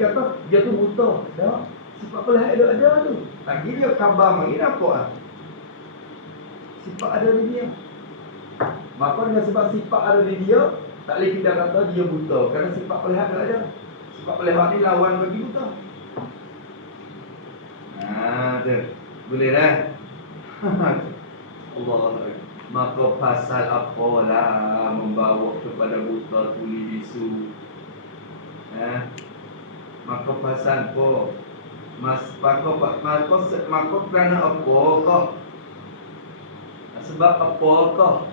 kata dia tu buta. Tak. Sifat pelihara ada tu. Lagi dia khabar mari nampak lah. Sifat ada di dia. Maka dengan sebab sifat ada di dia, tak boleh kita kata dia buta. Kerana sifat pelihara ada. Sifat pelihara ni lawan bagi buta. Tu. Boleh dah. Allah. Maka pasal apalah membawa kepada buta tuli bisu. Maka pasal apa? Maka kerana apa kah? Sebab apakah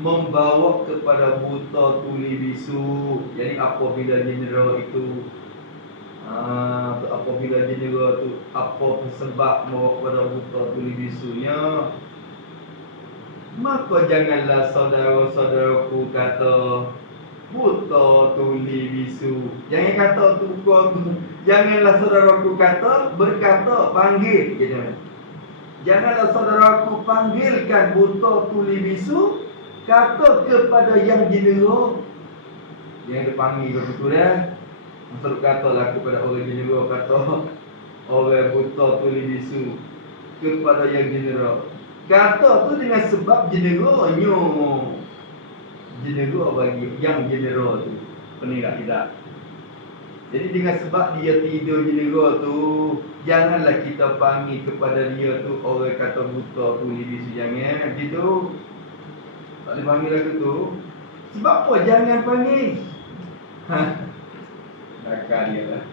membawa kepada buta tuli bisu? Jadi apabila jenera itu apabila jenera tu apa sebab membawa kepada buta tuli bisunya? Maka janganlah saudara-saudaraku kata buta tuli bisu. Jangan kata tu. Janganlah saudaraku berkata panggil. Janganlah saudaraku panggilkan buta tuli bisu kata kepada yang jenera. Yang dipanggil betul dah. Maksud katalah kepada orang jenera, kata orang buta tuli bisu kepada yang jenera. Kata tu dengan sebab jeneranya. Jenera bagi yang jenera tu. Pening tak tidak? Jadi dengan sebab dia tidur jenera tu, janganlah kita panggil kepada dia tu orang kata buta tuli bisu. Jangan gitu. Tak boleh panggil lagu tu. Sebab apa jangan panggil? Nakal dia lah.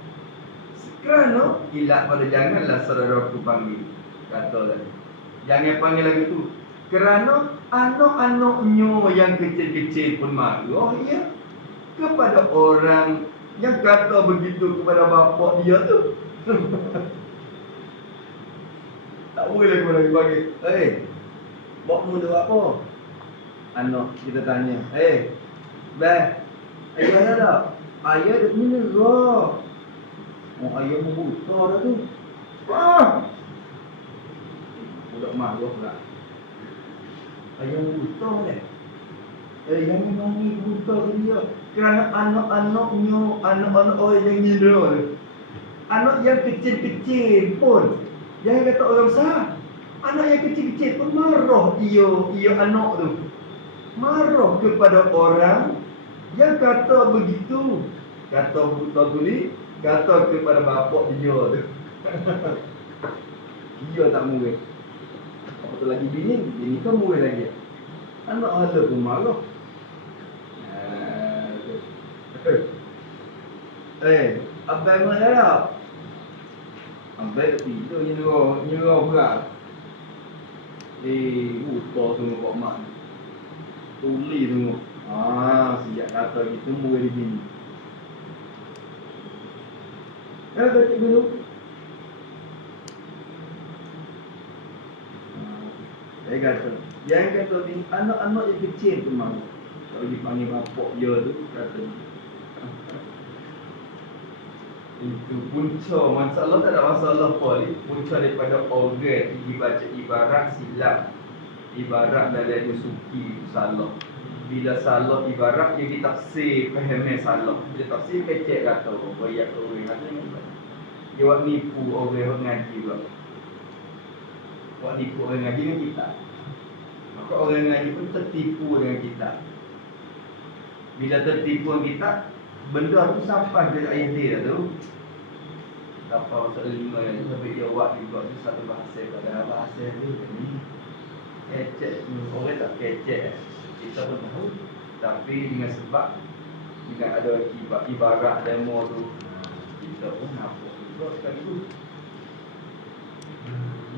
Kerana ilat pada janganlah saudaraku panggil. Kata lagi. Jangan panggil lagi tu. Kerana anak-anaknya yang kecil-kecil pun marah ya kepada orang yang kata begitu kepada bapak dia tu. Tak boleh pun lagi panggil. Bapak mu tu apa? Anak kita tanya. Ayah ada tak? Ayah ada menera. Ayah mu buta dah tu. Budak marah pula. Ayah mu buta dah. Jangan panggil buta ke dia. Kerana anak-anaknya, anak-anak orang yang nyera tu. Anak yang kecil-kecil pun. Jangan kata orang besar. Anak yang kecil-kecil pun marah dia anak tu. Marah kepada orang yang kata begitu. Kata buta tuli, kata kepada bapak dia tu. Dia tak murid. Apa tu lagi bini kan murid lagi. Anak ada pun marah. Abang mana dah? Abang tak tidur nyerah berat. Buta tunggu Pak Mak. Tuli tunggu. Sejak kata gitu murid di sini. Batik dulu. Saya kata, jangan kata anak-anak yang kecil tu mahu. Kalau dipanggil bapak dia tu, kata itu punca masalah, tak ada masalah apa. Punca daripada orang pergi baca ibarat silap. Ibarat dalam suki salah. Bila salah ibarat dia ditafsir faham salah. Dia tafsir kecek kata banyak orang kata dia buat nipu orang ngaji pula. Buat nipu orang ngaji dengan kita. Maka orang ngaji pun tertipu dengan kita. Bila tertipu dengan kita, benda tu sampai dari ayat dia tu. Sampai masa 5 yang tu sampai dia buat juga tu satu bahasa pada bahasa dia ni. Kecek orang tak kecek. Kita pun tahu. Tapi dengan sebab jika ada ibarat demo tu, kita pun nampak juga sekali tu.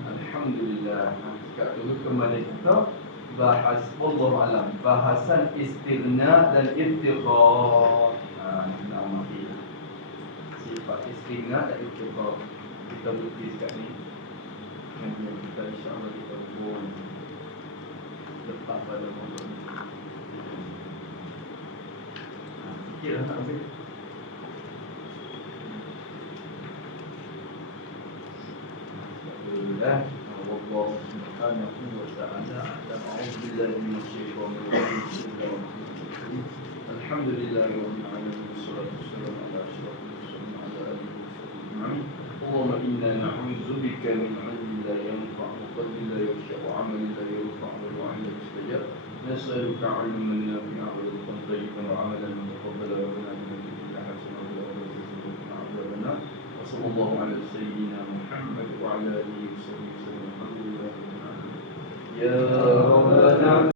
Alhamdulillah. Sekarang dulu kembali kita bahas wallahu alam, bahasan istighna dan iftiqar. Nama kita sifat istighna dan iftiqar kita bukti sekarang ni. Nanti kita insya-Allah kita buat lepas pada momen. Sikit lah tak habis. Alhamdulillah. Allah Alhamdulillahi rabbil alamin. Wassalatu wassalamu ala asyrafil mursalin wa ala alihi washabbihi ajma'in. Allahumma inna na'udzubika min 'ilmin la yanfa'u wa qalbin la yakhsha'u wa 'amalin la yanfa'u wa du'a'in la yustajab. Nas'aluka 'ilman nafi'an wa rizqan thayyiban wa 'amalan mutaqabbalan wa rabbana innaka hasanun wa la tuzigh 'adabana. Wa sallallahu ala sayyidina Muhammad wa ala alihi wa sahbihi wasallam. Alhamdulillah. Ya Rabbana